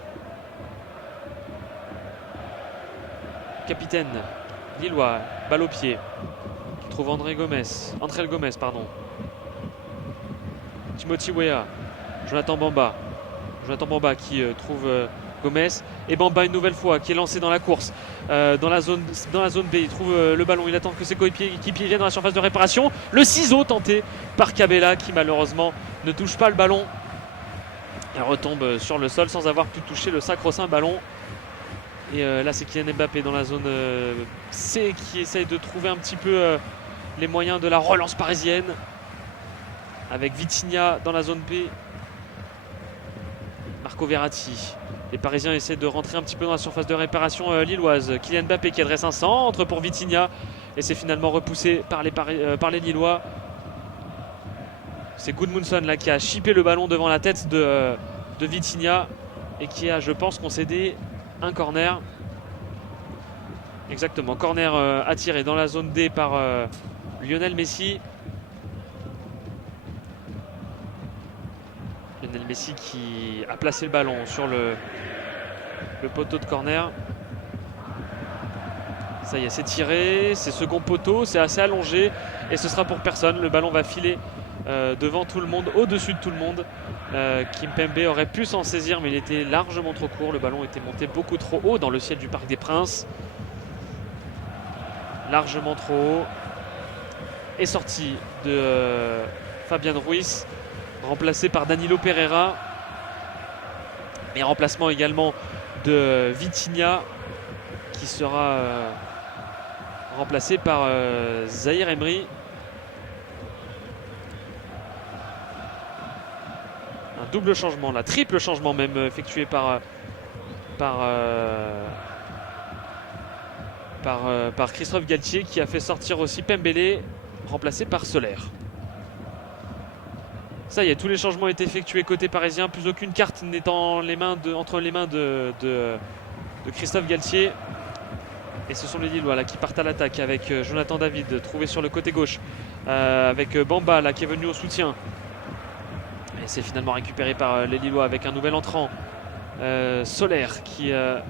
Capitaine lillois, balle au pied, qui trouve André Gomez, Timothy Weah, Jonathan Bamba qui trouve Gomez, et Bamba une nouvelle fois qui est lancé dans la course dans la zone B. Il trouve le ballon, il attend que ses coéquipiers viennent dans la surface de réparation. Le ciseau tenté par Cabella qui malheureusement ne touche pas le ballon Elle retombe sur le sol sans avoir pu toucher le sacro-saint ballon. Et là, c'est Kylian Mbappé dans la zone C qui essaye de trouver un petit peu les moyens de la relance parisienne. Avec Vitinha dans la zone B. Marco Verratti. Les Parisiens essaient de rentrer un petit peu dans la surface de réparation lilloise. Kylian Mbappé qui adresse un centre pour Vitinha. Et c'est finalement repoussé par les Lillois. C'est Gudmundsson là qui a chippé le ballon devant la tête de Vitinha. Et qui a, je pense, concédé un corner. Exactement, corner attiré dans la zone D par Lionel Messi. Lionel Messi qui a placé le ballon sur le poteau de corner. Ça y est, c'est tiré, c'est second poteau, c'est assez allongé et ce sera pour personne. Le ballon va filer devant tout le monde, au-dessus de tout le monde. Kimpembe aurait pu s'en saisir, mais il était largement trop court. Le ballon était monté beaucoup trop haut dans le ciel du Parc des Princes. Largement trop haut. Et sortie de Fabian Ruiz, remplacé par Danilo Pereira. Et remplacement également de Vitinha, qui sera remplacé par Zahir Emery. Un double changement, là, triple changement même effectué par Christophe Galtier, qui a fait sortir aussi Pembele, remplacé par Soler. Ça y est, tous les changements ont été effectués côté parisien, plus aucune carte n'étant entre les mains de Christophe Galtier. Et ce sont les Lillois là, qui partent à l'attaque avec Jonathan David trouvé sur le côté gauche, avec Bamba là, qui est venu au soutien. Et c'est finalement récupéré par les Lillois avec un nouvel entrant, Soler, qui a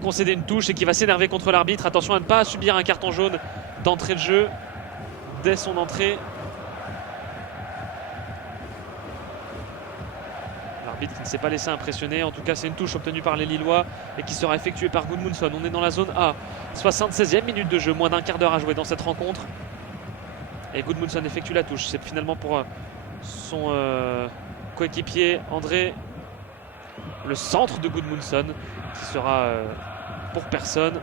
concédé une touche et qui va s'énerver contre l'arbitre. Attention à ne pas subir un carton jaune d'entrée de jeu dès son entrée. L'arbitre qui ne s'est pas laissé impressionner. En tout cas, c'est une touche obtenue par les Lillois et qui sera effectuée par Gudmundsson. On est dans la zone A. 76e minute de jeu, moins d'un quart d'heure à jouer dans cette rencontre. Et Gudmundsson effectue la touche. C'est finalement pour son coéquipier André. Le centre de Gudmundsson qui sera pour personne.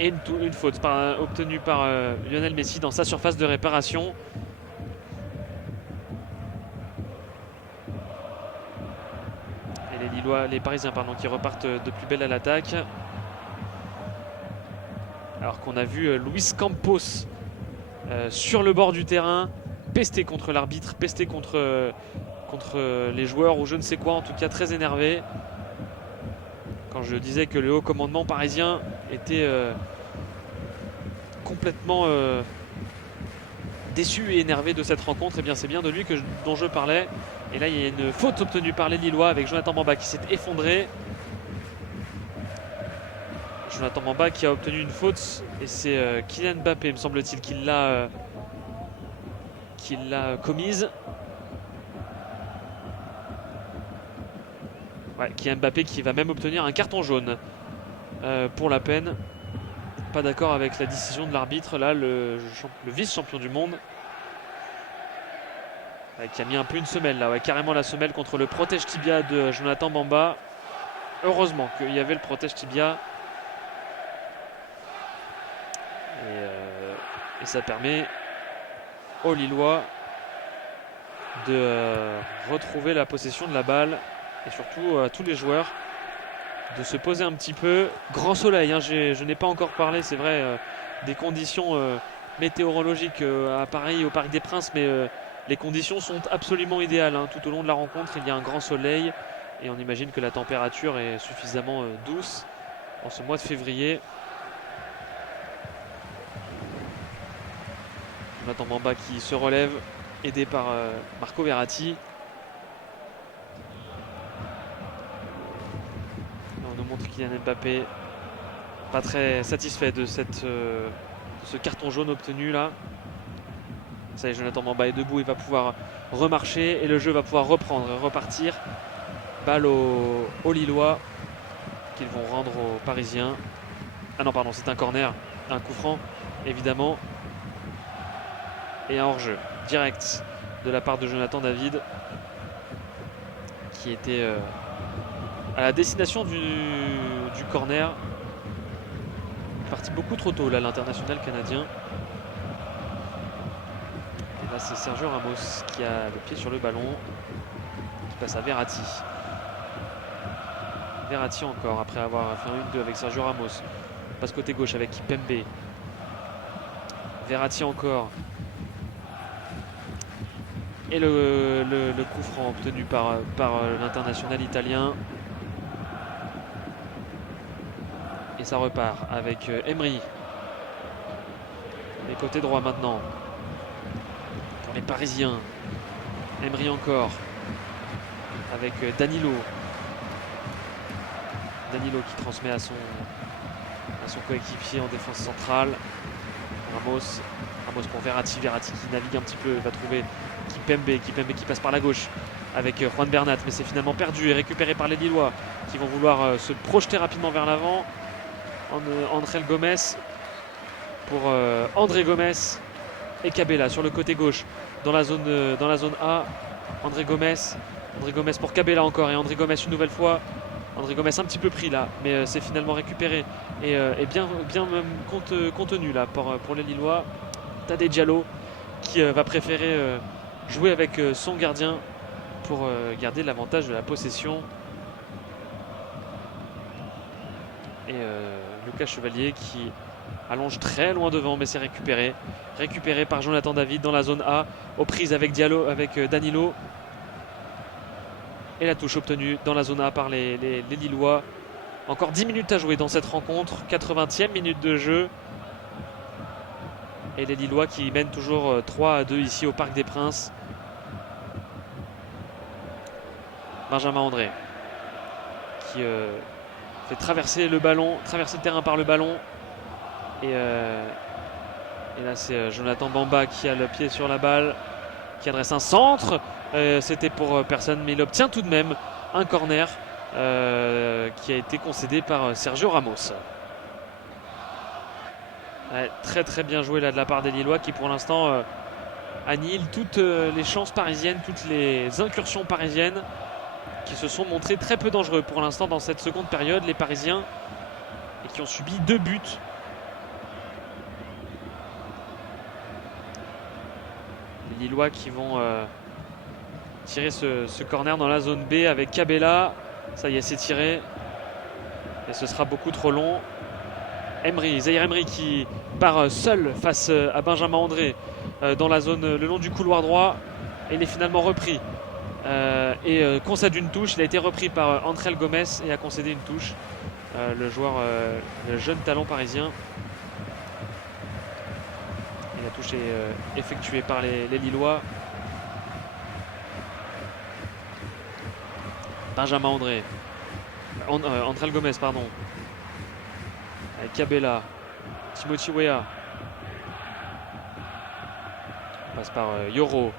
Et une faute obtenue par Lionel Messi dans sa surface de réparation. Et les Parisiens qui repartent de plus belle à l'attaque. Alors qu'on a vu Luis Campos sur le bord du terrain pester contre l'arbitre, pester contre les joueurs ou je ne sais quoi, en tout cas très énervé. Quand je disais que le haut commandement parisien était complètement déçu et énervé de cette rencontre, et bien c'est bien de lui dont je parlais. Et là il y a une faute obtenue par les Lillois avec Jonathan Bamba qui s'est effondré. Jonathan Bamba qui a obtenu une faute et c'est Kylian Mbappé, me semble-t-il, qui l'a commise. Ouais, Kylian Mbappé qui va même obtenir un carton jaune pour la peine. Pas d'accord avec la décision de l'arbitre, là, le vice-champion du monde. Qui a mis un peu une semelle, là, ouais, carrément la semelle contre le protège tibia de Jonathan Bamba. Heureusement qu'il y avait le protège tibia. Et ça permet aux Lillois de retrouver la possession de la balle. Et surtout à tous les joueurs de se poser un petit peu. Grand soleil, hein, je n'ai pas encore parlé, c'est vrai, des conditions météorologiques à Paris, au Parc des Princes, mais les conditions sont absolument idéales. Hein. Tout au long de la rencontre, il y a un grand soleil et on imagine que la température est suffisamment douce en ce mois de février. Jonathan Bamba qui se relève, aidé par Marco Verratti. On nous montre Kylian Mbappé pas très satisfait de ce carton jaune obtenu là. Ça y est, Jonathan Bamba est debout, il va pouvoir remarcher et le jeu va pouvoir reprendre et repartir. Balle aux Lillois qu'ils vont rendre aux Parisiens. Ah non, pardon, c'est un corner, un coup franc évidemment. Et un hors-jeu direct de la part de Jonathan David. qui était à la destination du corner. Parti beaucoup trop tôt là, l'international canadien. Et là c'est Sergio Ramos qui a le pied sur le ballon, qui passe à Verratti. Verratti encore après avoir fait un 1-2 avec Sergio Ramos. Passe côté gauche avec Kimpembe. Verratti encore. Et le coup franc obtenu par l'international italien. Et ça repart avec Emery. Et côté droit maintenant. Pour les Parisiens. Emery encore. Avec Danilo. Danilo qui transmet à son coéquipier en défense centrale. Ramos pour Verratti. Verratti qui navigue un petit peu. Va trouver Kimpembe qui passe par la gauche. Avec Juan Bernat. Mais c'est finalement perdu et récupéré par les Lillois. Qui vont vouloir se projeter rapidement vers l'avant. André Gomes pour André Gomes et Cabella sur le côté gauche dans la zone A. André Gomes pour Cabella encore et André Gomes une nouvelle fois. André Gomes un petit peu pris là, mais c'est finalement récupéré et bien même contenu là pour les Lillois. Tadej Diallo qui va préférer jouer avec son gardien pour garder l'avantage de la possession. Et Lucas Chevalier qui allonge très loin devant, mais c'est récupéré par Jonathan David dans la zone A, aux prises avec Danilo. Et la touche obtenue dans la zone A par les Lillois. Encore 10 minutes à jouer dans cette rencontre, 80e minute de jeu. Et les Lillois qui mènent toujours 3-2 ici au Parc des Princes. Benjamin André qui fait traverser le terrain par le ballon. Et là c'est Jonathan Bamba qui a le pied sur la balle, qui adresse un centre. C'était pour personne, mais il obtient tout de même un corner qui a été concédé par Sergio Ramos. Ouais, très très bien joué là de la part des Lillois qui pour l'instant annihilent toutes les chances parisiennes, toutes les incursions parisiennes qui se sont montrés très peu dangereux pour l'instant dans cette seconde période, les Parisiens, et qui ont subi 2 buts. Les Lillois qui vont tirer ce corner dans la zone B avec Cabella. Ça y est, c'est tiré. Et ce sera beaucoup trop long. Zaïre Emery qui part seul face à Benjamin André dans la zone le long du couloir droit. Et il est finalement repris. Et concède une touche. Il a été repris par André Gomes et a concédé une touche. Le jeune talent parisien. Et la touche est effectuée par les Lillois. Benjamin André. André Gomes, pardon. Avec Cabella. Timothy Weah. On passe par Yoro.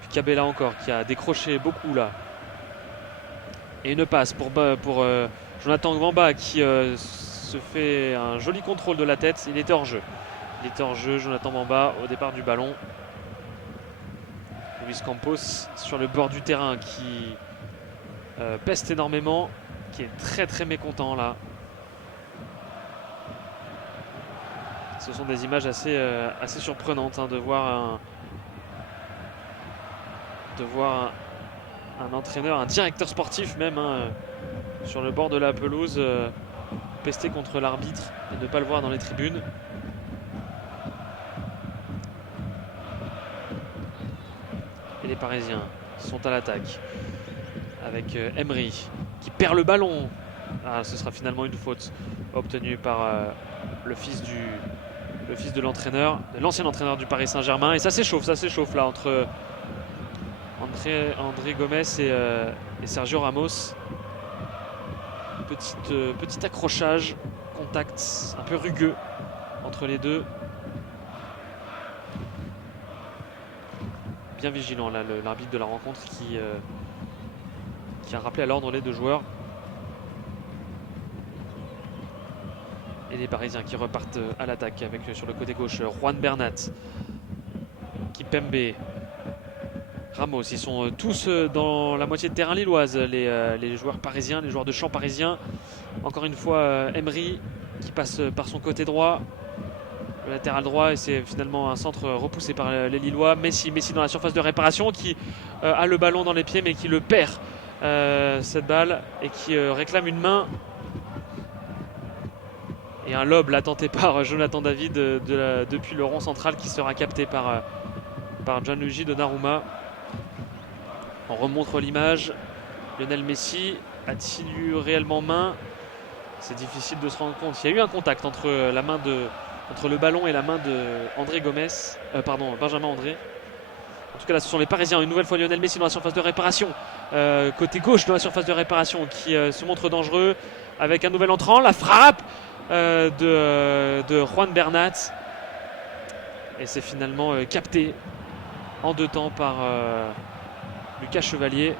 Puis Cabella encore qui a décroché beaucoup là. Et une passe pour Jonathan Bamba qui se fait un joli contrôle de la tête. Il était hors jeu. Jonathan Bamba au départ du ballon. Luis Campos sur le bord du terrain qui peste énormément, qui est très très mécontent là. Ce sont des images assez surprenantes de voir un entraîneur, un directeur sportif même, sur le bord de la pelouse, pester contre l'arbitre et ne pas le voir dans les tribunes. Et les Parisiens sont à l'attaque avec Emery qui perd le ballon. Ce sera finalement une faute obtenue par le fils de l'entraîneur, de l'ancien entraîneur du Paris Saint-Germain. Et ça s'échauffe là entre André Gomes et Sergio Ramos. Petit accrochage, contact un peu rugueux entre les deux. Bien vigilant là l'arbitre de la rencontre qui a rappelé à l'ordre les deux joueurs. Et les Parisiens qui repartent à l'attaque avec sur le côté gauche Juan Bernat, Kimpembe, Ramos. Ils sont tous dans la moitié de terrain lilloise, les joueurs parisiens, les joueurs de champ parisiens. Encore une fois, Emery qui passe par son côté droit, le latéral droit, et c'est finalement un centre repoussé par les Lillois. Messi dans la surface de réparation qui a le ballon dans les pieds mais qui le perd, cette balle, et qui réclame une main. Et un lob là tenté par Jonathan David depuis le rond central qui sera capté par Gianluigi Donnarumma. On remontre l'image. Lionel Messi a-t-il eu réellement main? C'est difficile de se rendre compte. Il y a eu un contact entre le ballon et la main de Benjamin André. En tout cas là ce sont les Parisiens. Une nouvelle fois Lionel Messi dans la surface de réparation. Côté gauche de la surface de réparation qui se montre dangereux. Avec un nouvel entrant. La frappe de Juan Bernat. Et c'est finalement capté en deux temps par Lucas Chevalier.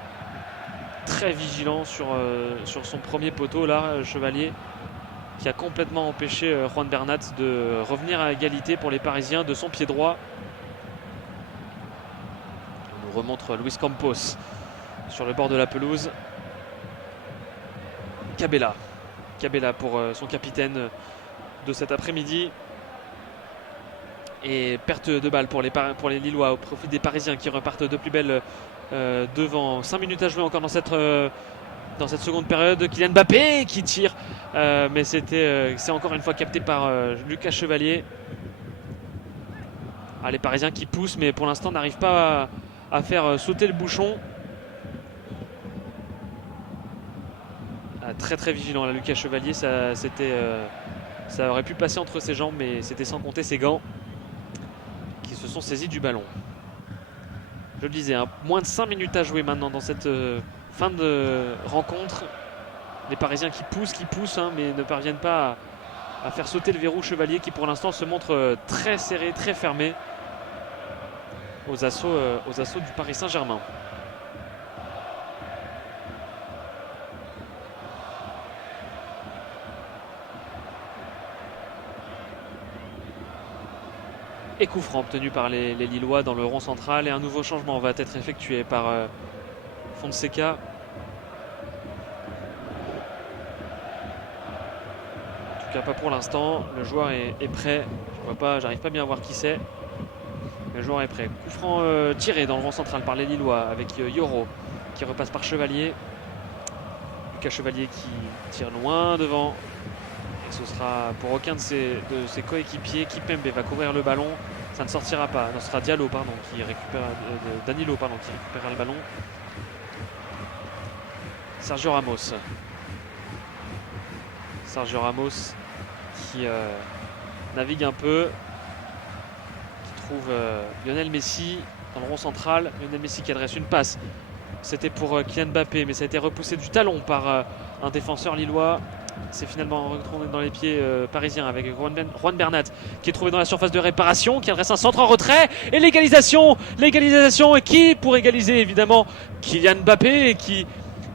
Très vigilant sur son premier poteau là, Chevalier, qui a complètement empêché Juan Bernat de revenir à égalité pour les Parisiens de son pied droit. On nous remontre Luis Campos sur le bord de la pelouse. Cabella pour son capitaine de cet après-midi. Et perte de balle pour les Lillois au profit des Parisiens qui repartent de plus belle devant. 5 minutes à jouer encore dans cette seconde période. Kylian Mbappé qui tire, mais c'est encore une fois capté par Lucas Chevalier. Les Parisiens qui poussent mais pour l'instant n'arrivent pas à faire sauter le bouchon. Très très vigilant là, Lucas Chevalier, ça aurait pu passer entre ses jambes mais c'était sans compter ses gants qui se sont saisis du ballon. Je le disais, moins de 5 minutes à jouer maintenant dans cette fin de rencontre. Les Parisiens qui poussent mais ne parviennent pas à faire sauter le verrou Chevalier qui pour l'instant se montre très serré, très fermé aux assauts du Paris Saint-Germain. Et coup franc obtenu par les Lillois dans le rond central. Et un nouveau changement va être effectué par Fonseca. En tout cas pas pour l'instant. Le joueur est prêt. J'arrive pas bien à voir qui c'est. Le joueur est prêt. Coup franc tiré dans le rond central par les Lillois avec Yoro qui repasse par Chevalier. Lucas Chevalier qui tire loin devant. Et ce sera pour aucun de ses coéquipiers. Kipembe va couvrir le ballon. Ça ne sortira pas. Non, ce sera Danilo qui récupérera le ballon. Sergio Ramos qui navigue un peu, qui trouve Lionel Messi dans le rond central. Lionel Messi qui adresse une passe. C'était pour Kylian Mbappé, mais ça a été repoussé du talon par un défenseur lillois. C'est finalement retrouvé dans les pieds parisiens avec Juan Bernat qui est trouvé dans la surface de réparation, qui adresse un centre en retrait et l'égalisation et qui pour égaliser évidemment Kylian Mbappé qui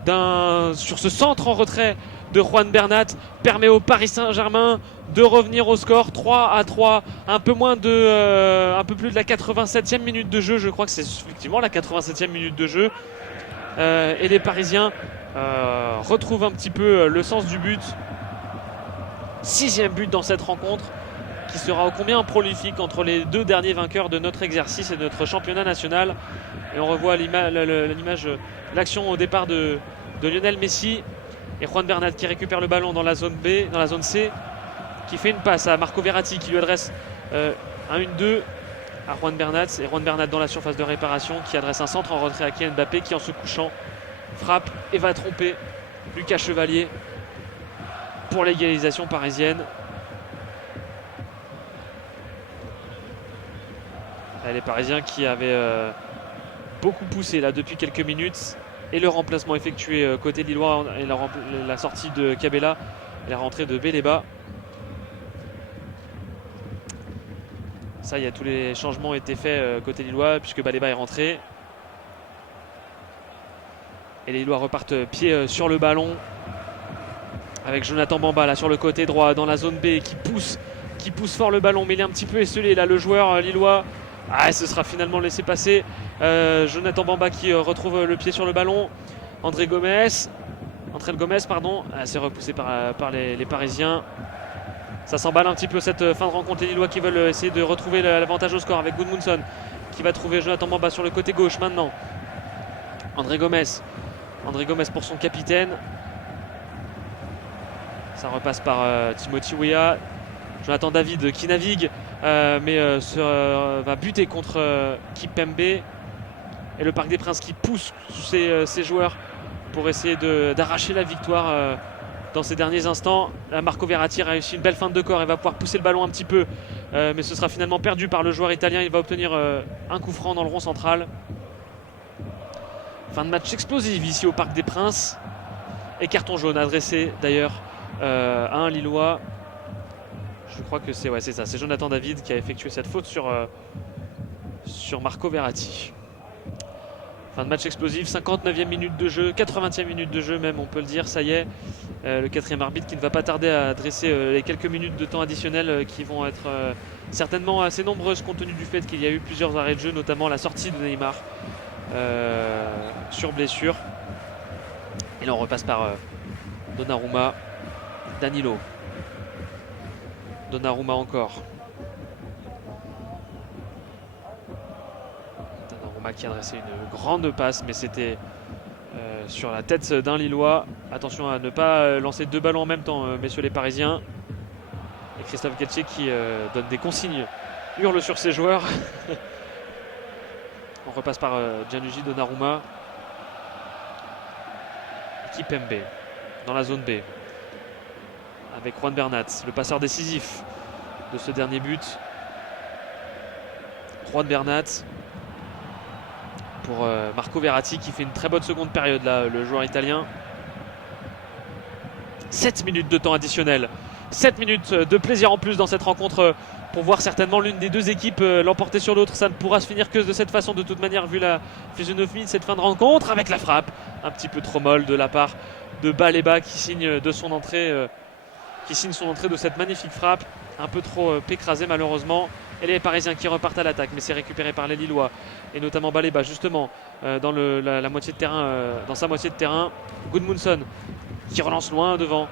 sur ce centre en retrait de Juan Bernat permet au Paris Saint-Germain de revenir au score 3-3, un peu plus de la 87e minute de jeu, je crois que c'est effectivement la 87e minute de jeu, et les Parisiens retrouvent un petit peu le sens du but. 6e but dans cette rencontre qui sera ô combien prolifique entre les deux derniers vainqueurs de notre exercice et de notre championnat national. Et on revoit l'action au départ de Lionel Messi et Juan Bernat qui récupère le ballon dans la zone B, dans la zone C, qui fait une passe à Marco Verratti qui lui adresse un 1-2 à Juan Bernat, et Juan Bernat dans la surface de réparation qui adresse un centre en retrait à Kylian Mbappé qui en se couchant frappe et va tromper Lucas Chevalier pour l'égalisation parisienne. Les Parisiens qui avaient beaucoup poussé là depuis quelques minutes, et le remplacement effectué côté lillois et la sortie de Cabella et la rentrée de Beleba. Ça y est, tous les changements ont été faits côté lillois puisque Beleba est rentré. Et les Lillois repartent pied sur le ballon avec Jonathan Bamba là sur le côté droit dans la zone B qui pousse fort le ballon, mais il est un petit peu esselé là le joueur lillois Ah, ce sera finalement laissé passer. Jonathan Bamba qui retrouve le pied sur le ballon. André Gomez, pardon, c'est repoussé par les Parisiens. Ça s'emballe un petit peu cette fin de rencontre. Les Lillois qui veulent essayer de retrouver l'avantage au score avec Gudmundsson qui va trouver Jonathan Bamba sur le côté gauche maintenant. André Gomez pour son capitaine. Ça repasse par Timothy Weah. Jonathan David qui navigue mais va buter contre Kimpembe. Et le Parc des Princes qui pousse ses joueurs pour essayer d'arracher la victoire dans ces derniers instants. Là, Marco Verratti a réussi une belle feinte de corps et va pouvoir pousser le ballon un petit peu. Mais ce sera finalement perdu par le joueur italien. Il va obtenir un coup franc dans le rond central. Fin de match explosive ici au Parc des Princes. Et carton jaune adressé d'ailleurs à un Lillois. Je crois que c'est ça. C'est Jonathan David qui a effectué cette faute sur Marco Verratti. Fin de match explosif, 59e minute de jeu, 80e minute de jeu même, on peut le dire, ça y est. Le quatrième arbitre qui ne va pas tarder à dresser les quelques minutes de temps additionnel qui vont être certainement assez nombreuses compte tenu du fait qu'il y a eu plusieurs arrêts de jeu, notamment la sortie de Neymar sur blessure. Et là on repasse par Donnarumma, Danilo. Donnarumma encore. Donnarumma qui a adressé une grande passe, mais c'était sur la tête d'un Lillois. Attention à ne pas lancer deux ballons en même temps, messieurs les Parisiens. Et Christophe Galtier qui donne des consignes, hurle sur ses joueurs. On repasse par Gianluigi Donnarumma. Kimpembe dans la zone B. Avec Juan Bernat, le passeur décisif de ce dernier but. Juan Bernat pour Marco Verratti qui fait une très bonne seconde période là, le joueur italien. 7 minutes de temps additionnel. 7 minutes de plaisir en plus dans cette rencontre pour voir certainement l'une des deux équipes l'emporter sur l'autre. Ça ne pourra se finir que de cette façon de toute manière vu la physionomie de cette fin de rencontre avec la frappe un petit peu trop molle de la part de Baleba qui signe de son entrée de cette magnifique frappe, un peu trop écrasée malheureusement. Et les Parisiens qui repartent à l'attaque, mais c'est récupéré par les Lillois et notamment Baleba justement dans la moitié de terrain, dans sa moitié de terrain. Gudmundsson qui relance loin devant,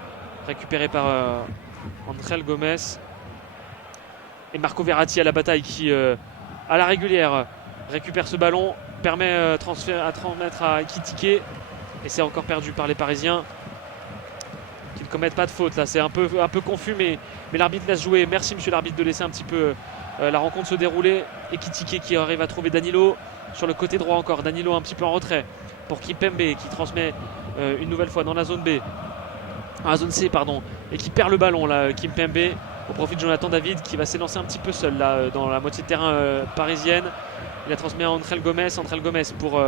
récupéré par André Gomez. Et Marco Verratti à la bataille qui à la régulière récupère ce ballon, permet transmettre à Ekitike et c'est encore perdu par les Parisiens qui ne commettent pas de faute. Là c'est un peu confus mais l'arbitre laisse jouer. Merci monsieur l'arbitre de laisser un petit peu la rencontre se dérouler. Ekitike qui arrive à trouver Danilo sur le côté droit encore. Danilo un petit peu en retrait pour Kimpembe qui transmet une nouvelle fois dans la zone B. La zone C pardon. Et qui perd le ballon là, Kimpembe au profit de Jonathan David qui va s'élancer un petit peu seul là dans la moitié de terrain parisienne. Il a transmis à André Gomez pour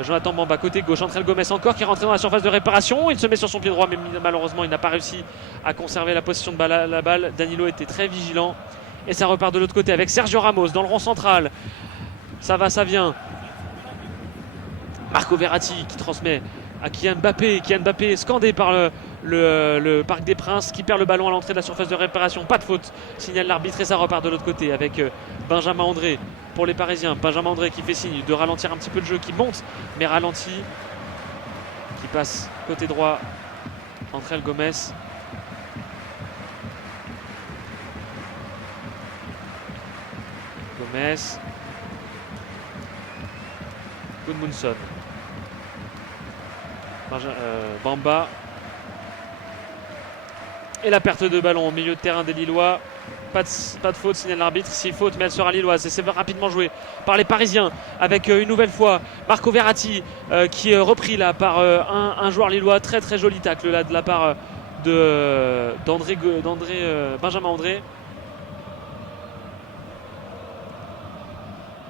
Jonathan Bamba côté gauche. André Gomez encore qui est rentré dans la surface de réparation. Il se met sur son pied droit mais malheureusement il n'a pas réussi à conserver la possession de la balle. Danilo était très vigilant. Et ça repart de l'autre côté avec Sergio Ramos dans le rond central. Ça va, ça vient. Marco Verratti qui transmet à Kylian Mbappé. Kylian Mbappé scandé par le Parc des Princes qui perd le ballon à l'entrée de la surface de réparation. Pas de faute, signale l'arbitre et ça repart de l'autre côté avec Benjamin André pour les Parisiens. Benjamin André qui fait signe de ralentir un petit peu le jeu, qui monte mais ralentit. Qui passe côté droit. André Gomez. Gudmundsson. Bamba. Et la perte de ballon au milieu de terrain des Lillois. Pas de faute, signale l'arbitre. 6 fautes, mais elle sera lilloise. Et c'est rapidement joué par les Parisiens. Avec une nouvelle fois Marco Verratti qui est repris là par un joueur lillois. Très très joli tacle là de la part Benjamin André.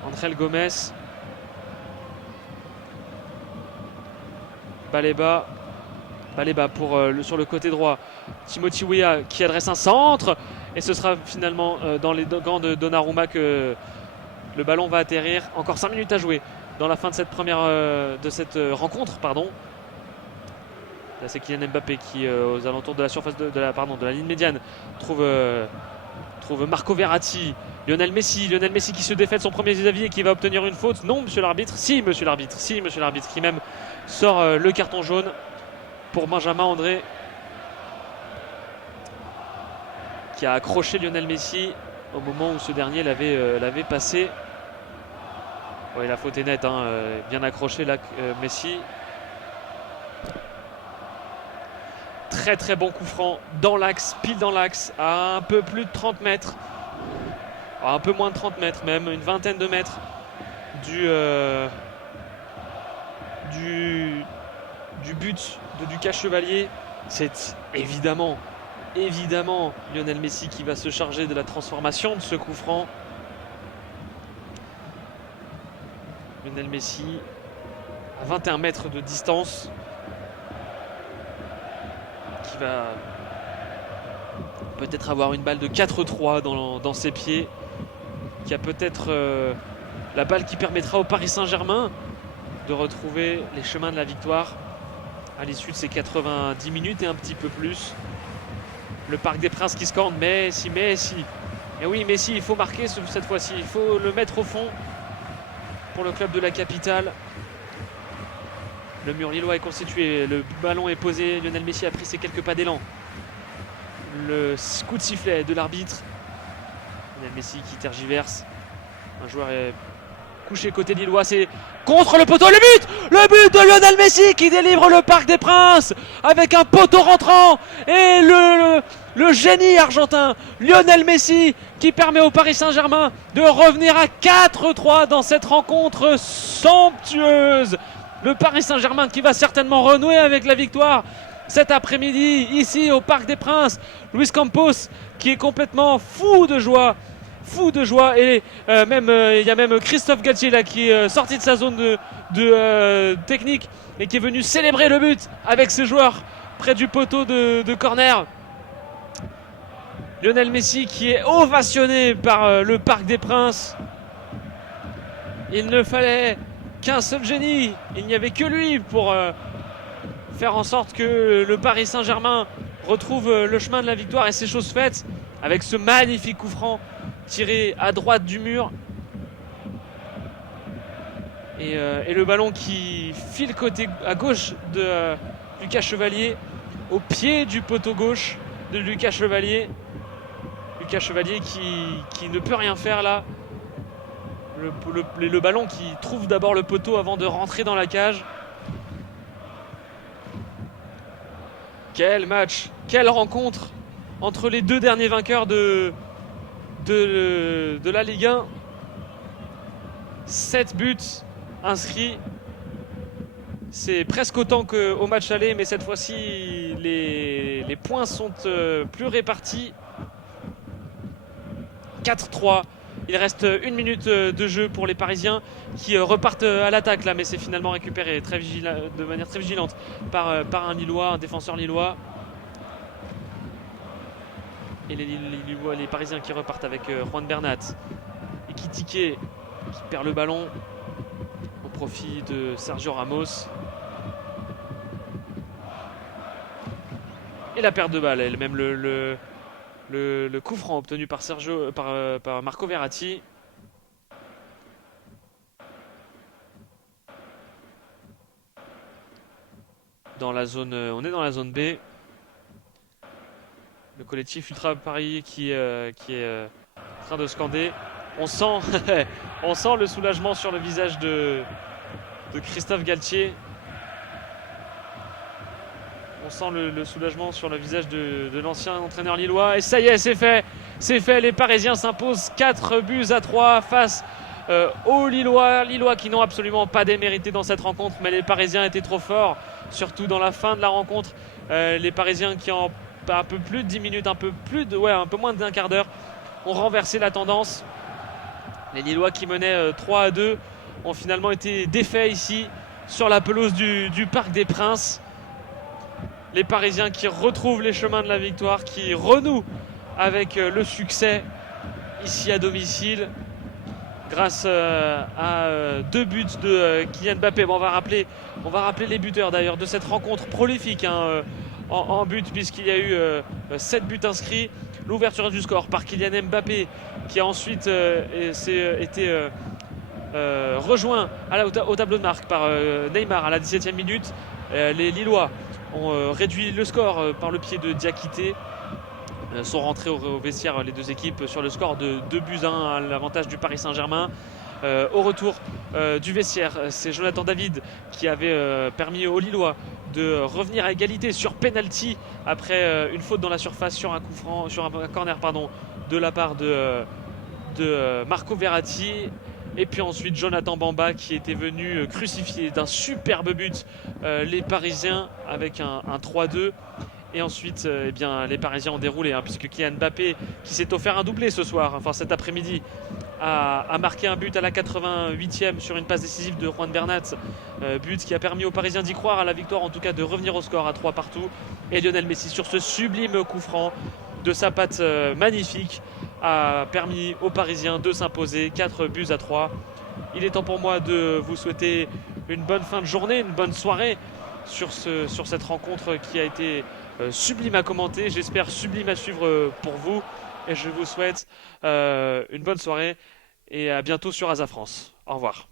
André Gomez. Baleba pour sur le côté droit. Timothy Weah qui adresse un centre. Et ce sera finalement dans les gants de Donnarumma que le ballon va atterrir. Encore 5 minutes à jouer dans la fin de cette rencontre. Là c'est Kylian Mbappé qui aux alentours de la surface de la ligne médiane trouve On trouve Marco Verratti, Lionel Messi qui se défait de son premier vis-à-vis et qui va obtenir une faute. Non, monsieur l'arbitre. Si, monsieur l'arbitre. Si, monsieur l'arbitre, qui même sort le carton jaune pour Benjamin André, qui a accroché Lionel Messi au moment où ce dernier l'avait passé. Oui, la faute est nette, hein, bien accroché là, Messi. Très très bon coup franc dans l'axe, pile dans l'axe, à un peu plus de 30 mètres. Un peu moins de 30 mètres même, une vingtaine de mètres du but de Lucas Chevalier. C'est évidemment Lionel Messi qui va se charger de la transformation de ce coup franc. Lionel Messi à 21 mètres de distance, qui va peut-être avoir une balle de 4-3 dans ses pieds, qui a peut-être la balle qui permettra au Paris Saint-Germain de retrouver les chemins de la victoire à l'issue de ces 90 minutes et un petit peu plus. Le Parc des Princes qui scande Messi. Et oui, Messi, il faut marquer cette fois-ci, il faut le mettre au fond pour le club de la capitale. Le mur lillois est constitué, le ballon est posé, Lionel Messi a pris ses quelques pas d'élan. Le coup de sifflet de l'arbitre. Lionel Messi qui tergiverse. Un joueur est couché côté lillois, c'est contre le poteau, le but de Lionel Messi qui délivre le Parc des Princes avec un poteau rentrant, et le génie argentin Lionel Messi qui permet au Paris Saint-Germain de revenir à 4-3 dans cette rencontre somptueuse. Le Paris Saint-Germain qui va certainement renouer avec la victoire cet après-midi ici au Parc des Princes. Luis Campos qui est complètement fou de joie, et il y a même Christophe Galtier là qui est sorti de sa zone de technique et qui est venu célébrer le but avec ses joueurs près du poteau de corner. Lionel Messi qui est ovationné par le Parc des Princes. Il ne fallait qu'un seul génie, il n'y avait que lui pour faire en sorte que le Paris Saint-Germain retrouve le chemin de la victoire, et c'est chose faite avec ce magnifique coup franc tiré à droite du mur, et le ballon qui file à gauche de Lucas Chevalier, au pied du poteau gauche de Lucas Chevalier qui ne peut rien faire là. Le ballon qui trouve d'abord le poteau avant de rentrer dans la cage. Quel match, quelle rencontre entre les deux derniers vainqueurs de la Ligue 1. 7 buts inscrits. C'est presque autant qu'au match aller, mais cette fois-ci les points sont plus répartis. 4-3. Il reste 1 minute de jeu pour les Parisiens qui repartent à l'attaque là, mais c'est finalement récupéré de manière très vigilante par un Lillois, un défenseur lillois. Et les Parisiens qui repartent avec Juan Bernat et Kitike qui perd le ballon au profit de Sergio Ramos. Et la perte de balle, et même le coup franc obtenu par Marco Verratti. On est dans la zone B. Le collectif Ultra Paris qui est en train de scander. On sent le soulagement sur le visage de Christophe Galtier. On sent le soulagement sur le visage de l'ancien entraîneur lillois. Et ça y est, c'est fait. C'est fait. Les Parisiens s'imposent 4-3 face aux Lillois. Lillois qui n'ont absolument pas démérité dans cette rencontre. Mais les Parisiens étaient trop forts. Surtout dans la fin de la rencontre. Les Parisiens qui en un peu plus de 10 minutes, un peu moins d'un quart d'heure, ont renversé la tendance. Les Lillois qui menaient 3-2 ont finalement été défaits ici sur la pelouse du Parc des Princes. Les Parisiens qui retrouvent les chemins de la victoire, qui renouent avec le succès ici à domicile grâce à 2 buts de Kylian Mbappé. Bon, on va rappeler les buteurs d'ailleurs de cette rencontre prolifique en but, puisqu'il y a eu 7 buts inscrits. l'ouverture du score par Kylian Mbappé qui a ensuite été rejoint au tableau de marque par Neymar à la 17e minute. Les Lillois ont réduit le score par le pied de Diakité. Sont rentrés au vestiaire les deux équipes sur le score de 2-1 à l'avantage du Paris Saint-Germain. Au retour du vestiaire, c'est Jonathan David qui avait permis aux Lillois de revenir à égalité sur penalty après une faute dans la surface sur un coup franc, sur un corner de la part de Marco Verratti. Et puis ensuite Jonathan Bamba qui était venu crucifier d'un superbe but les Parisiens avec un 3-2. Et ensuite, les Parisiens ont déroulé, puisque Kylian Mbappé, qui s'est offert un doublé ce soir, enfin cet après-midi, a marqué un but à la 88e sur une passe décisive de Juan Bernat. But qui a permis aux Parisiens d'y croire à la victoire, en tout cas de revenir au score à 3 partout. Et Lionel Messi, sur ce sublime coup franc de sa patte magnifique, a permis aux Parisiens de s'imposer 4-3. Il est temps pour moi de vous souhaiter une bonne fin de journée, une bonne soirée sur cette rencontre qui a été sublime à commenter, j'espère sublime à suivre pour vous. Et je vous souhaite une bonne soirée et à bientôt sur Asa France. Au revoir.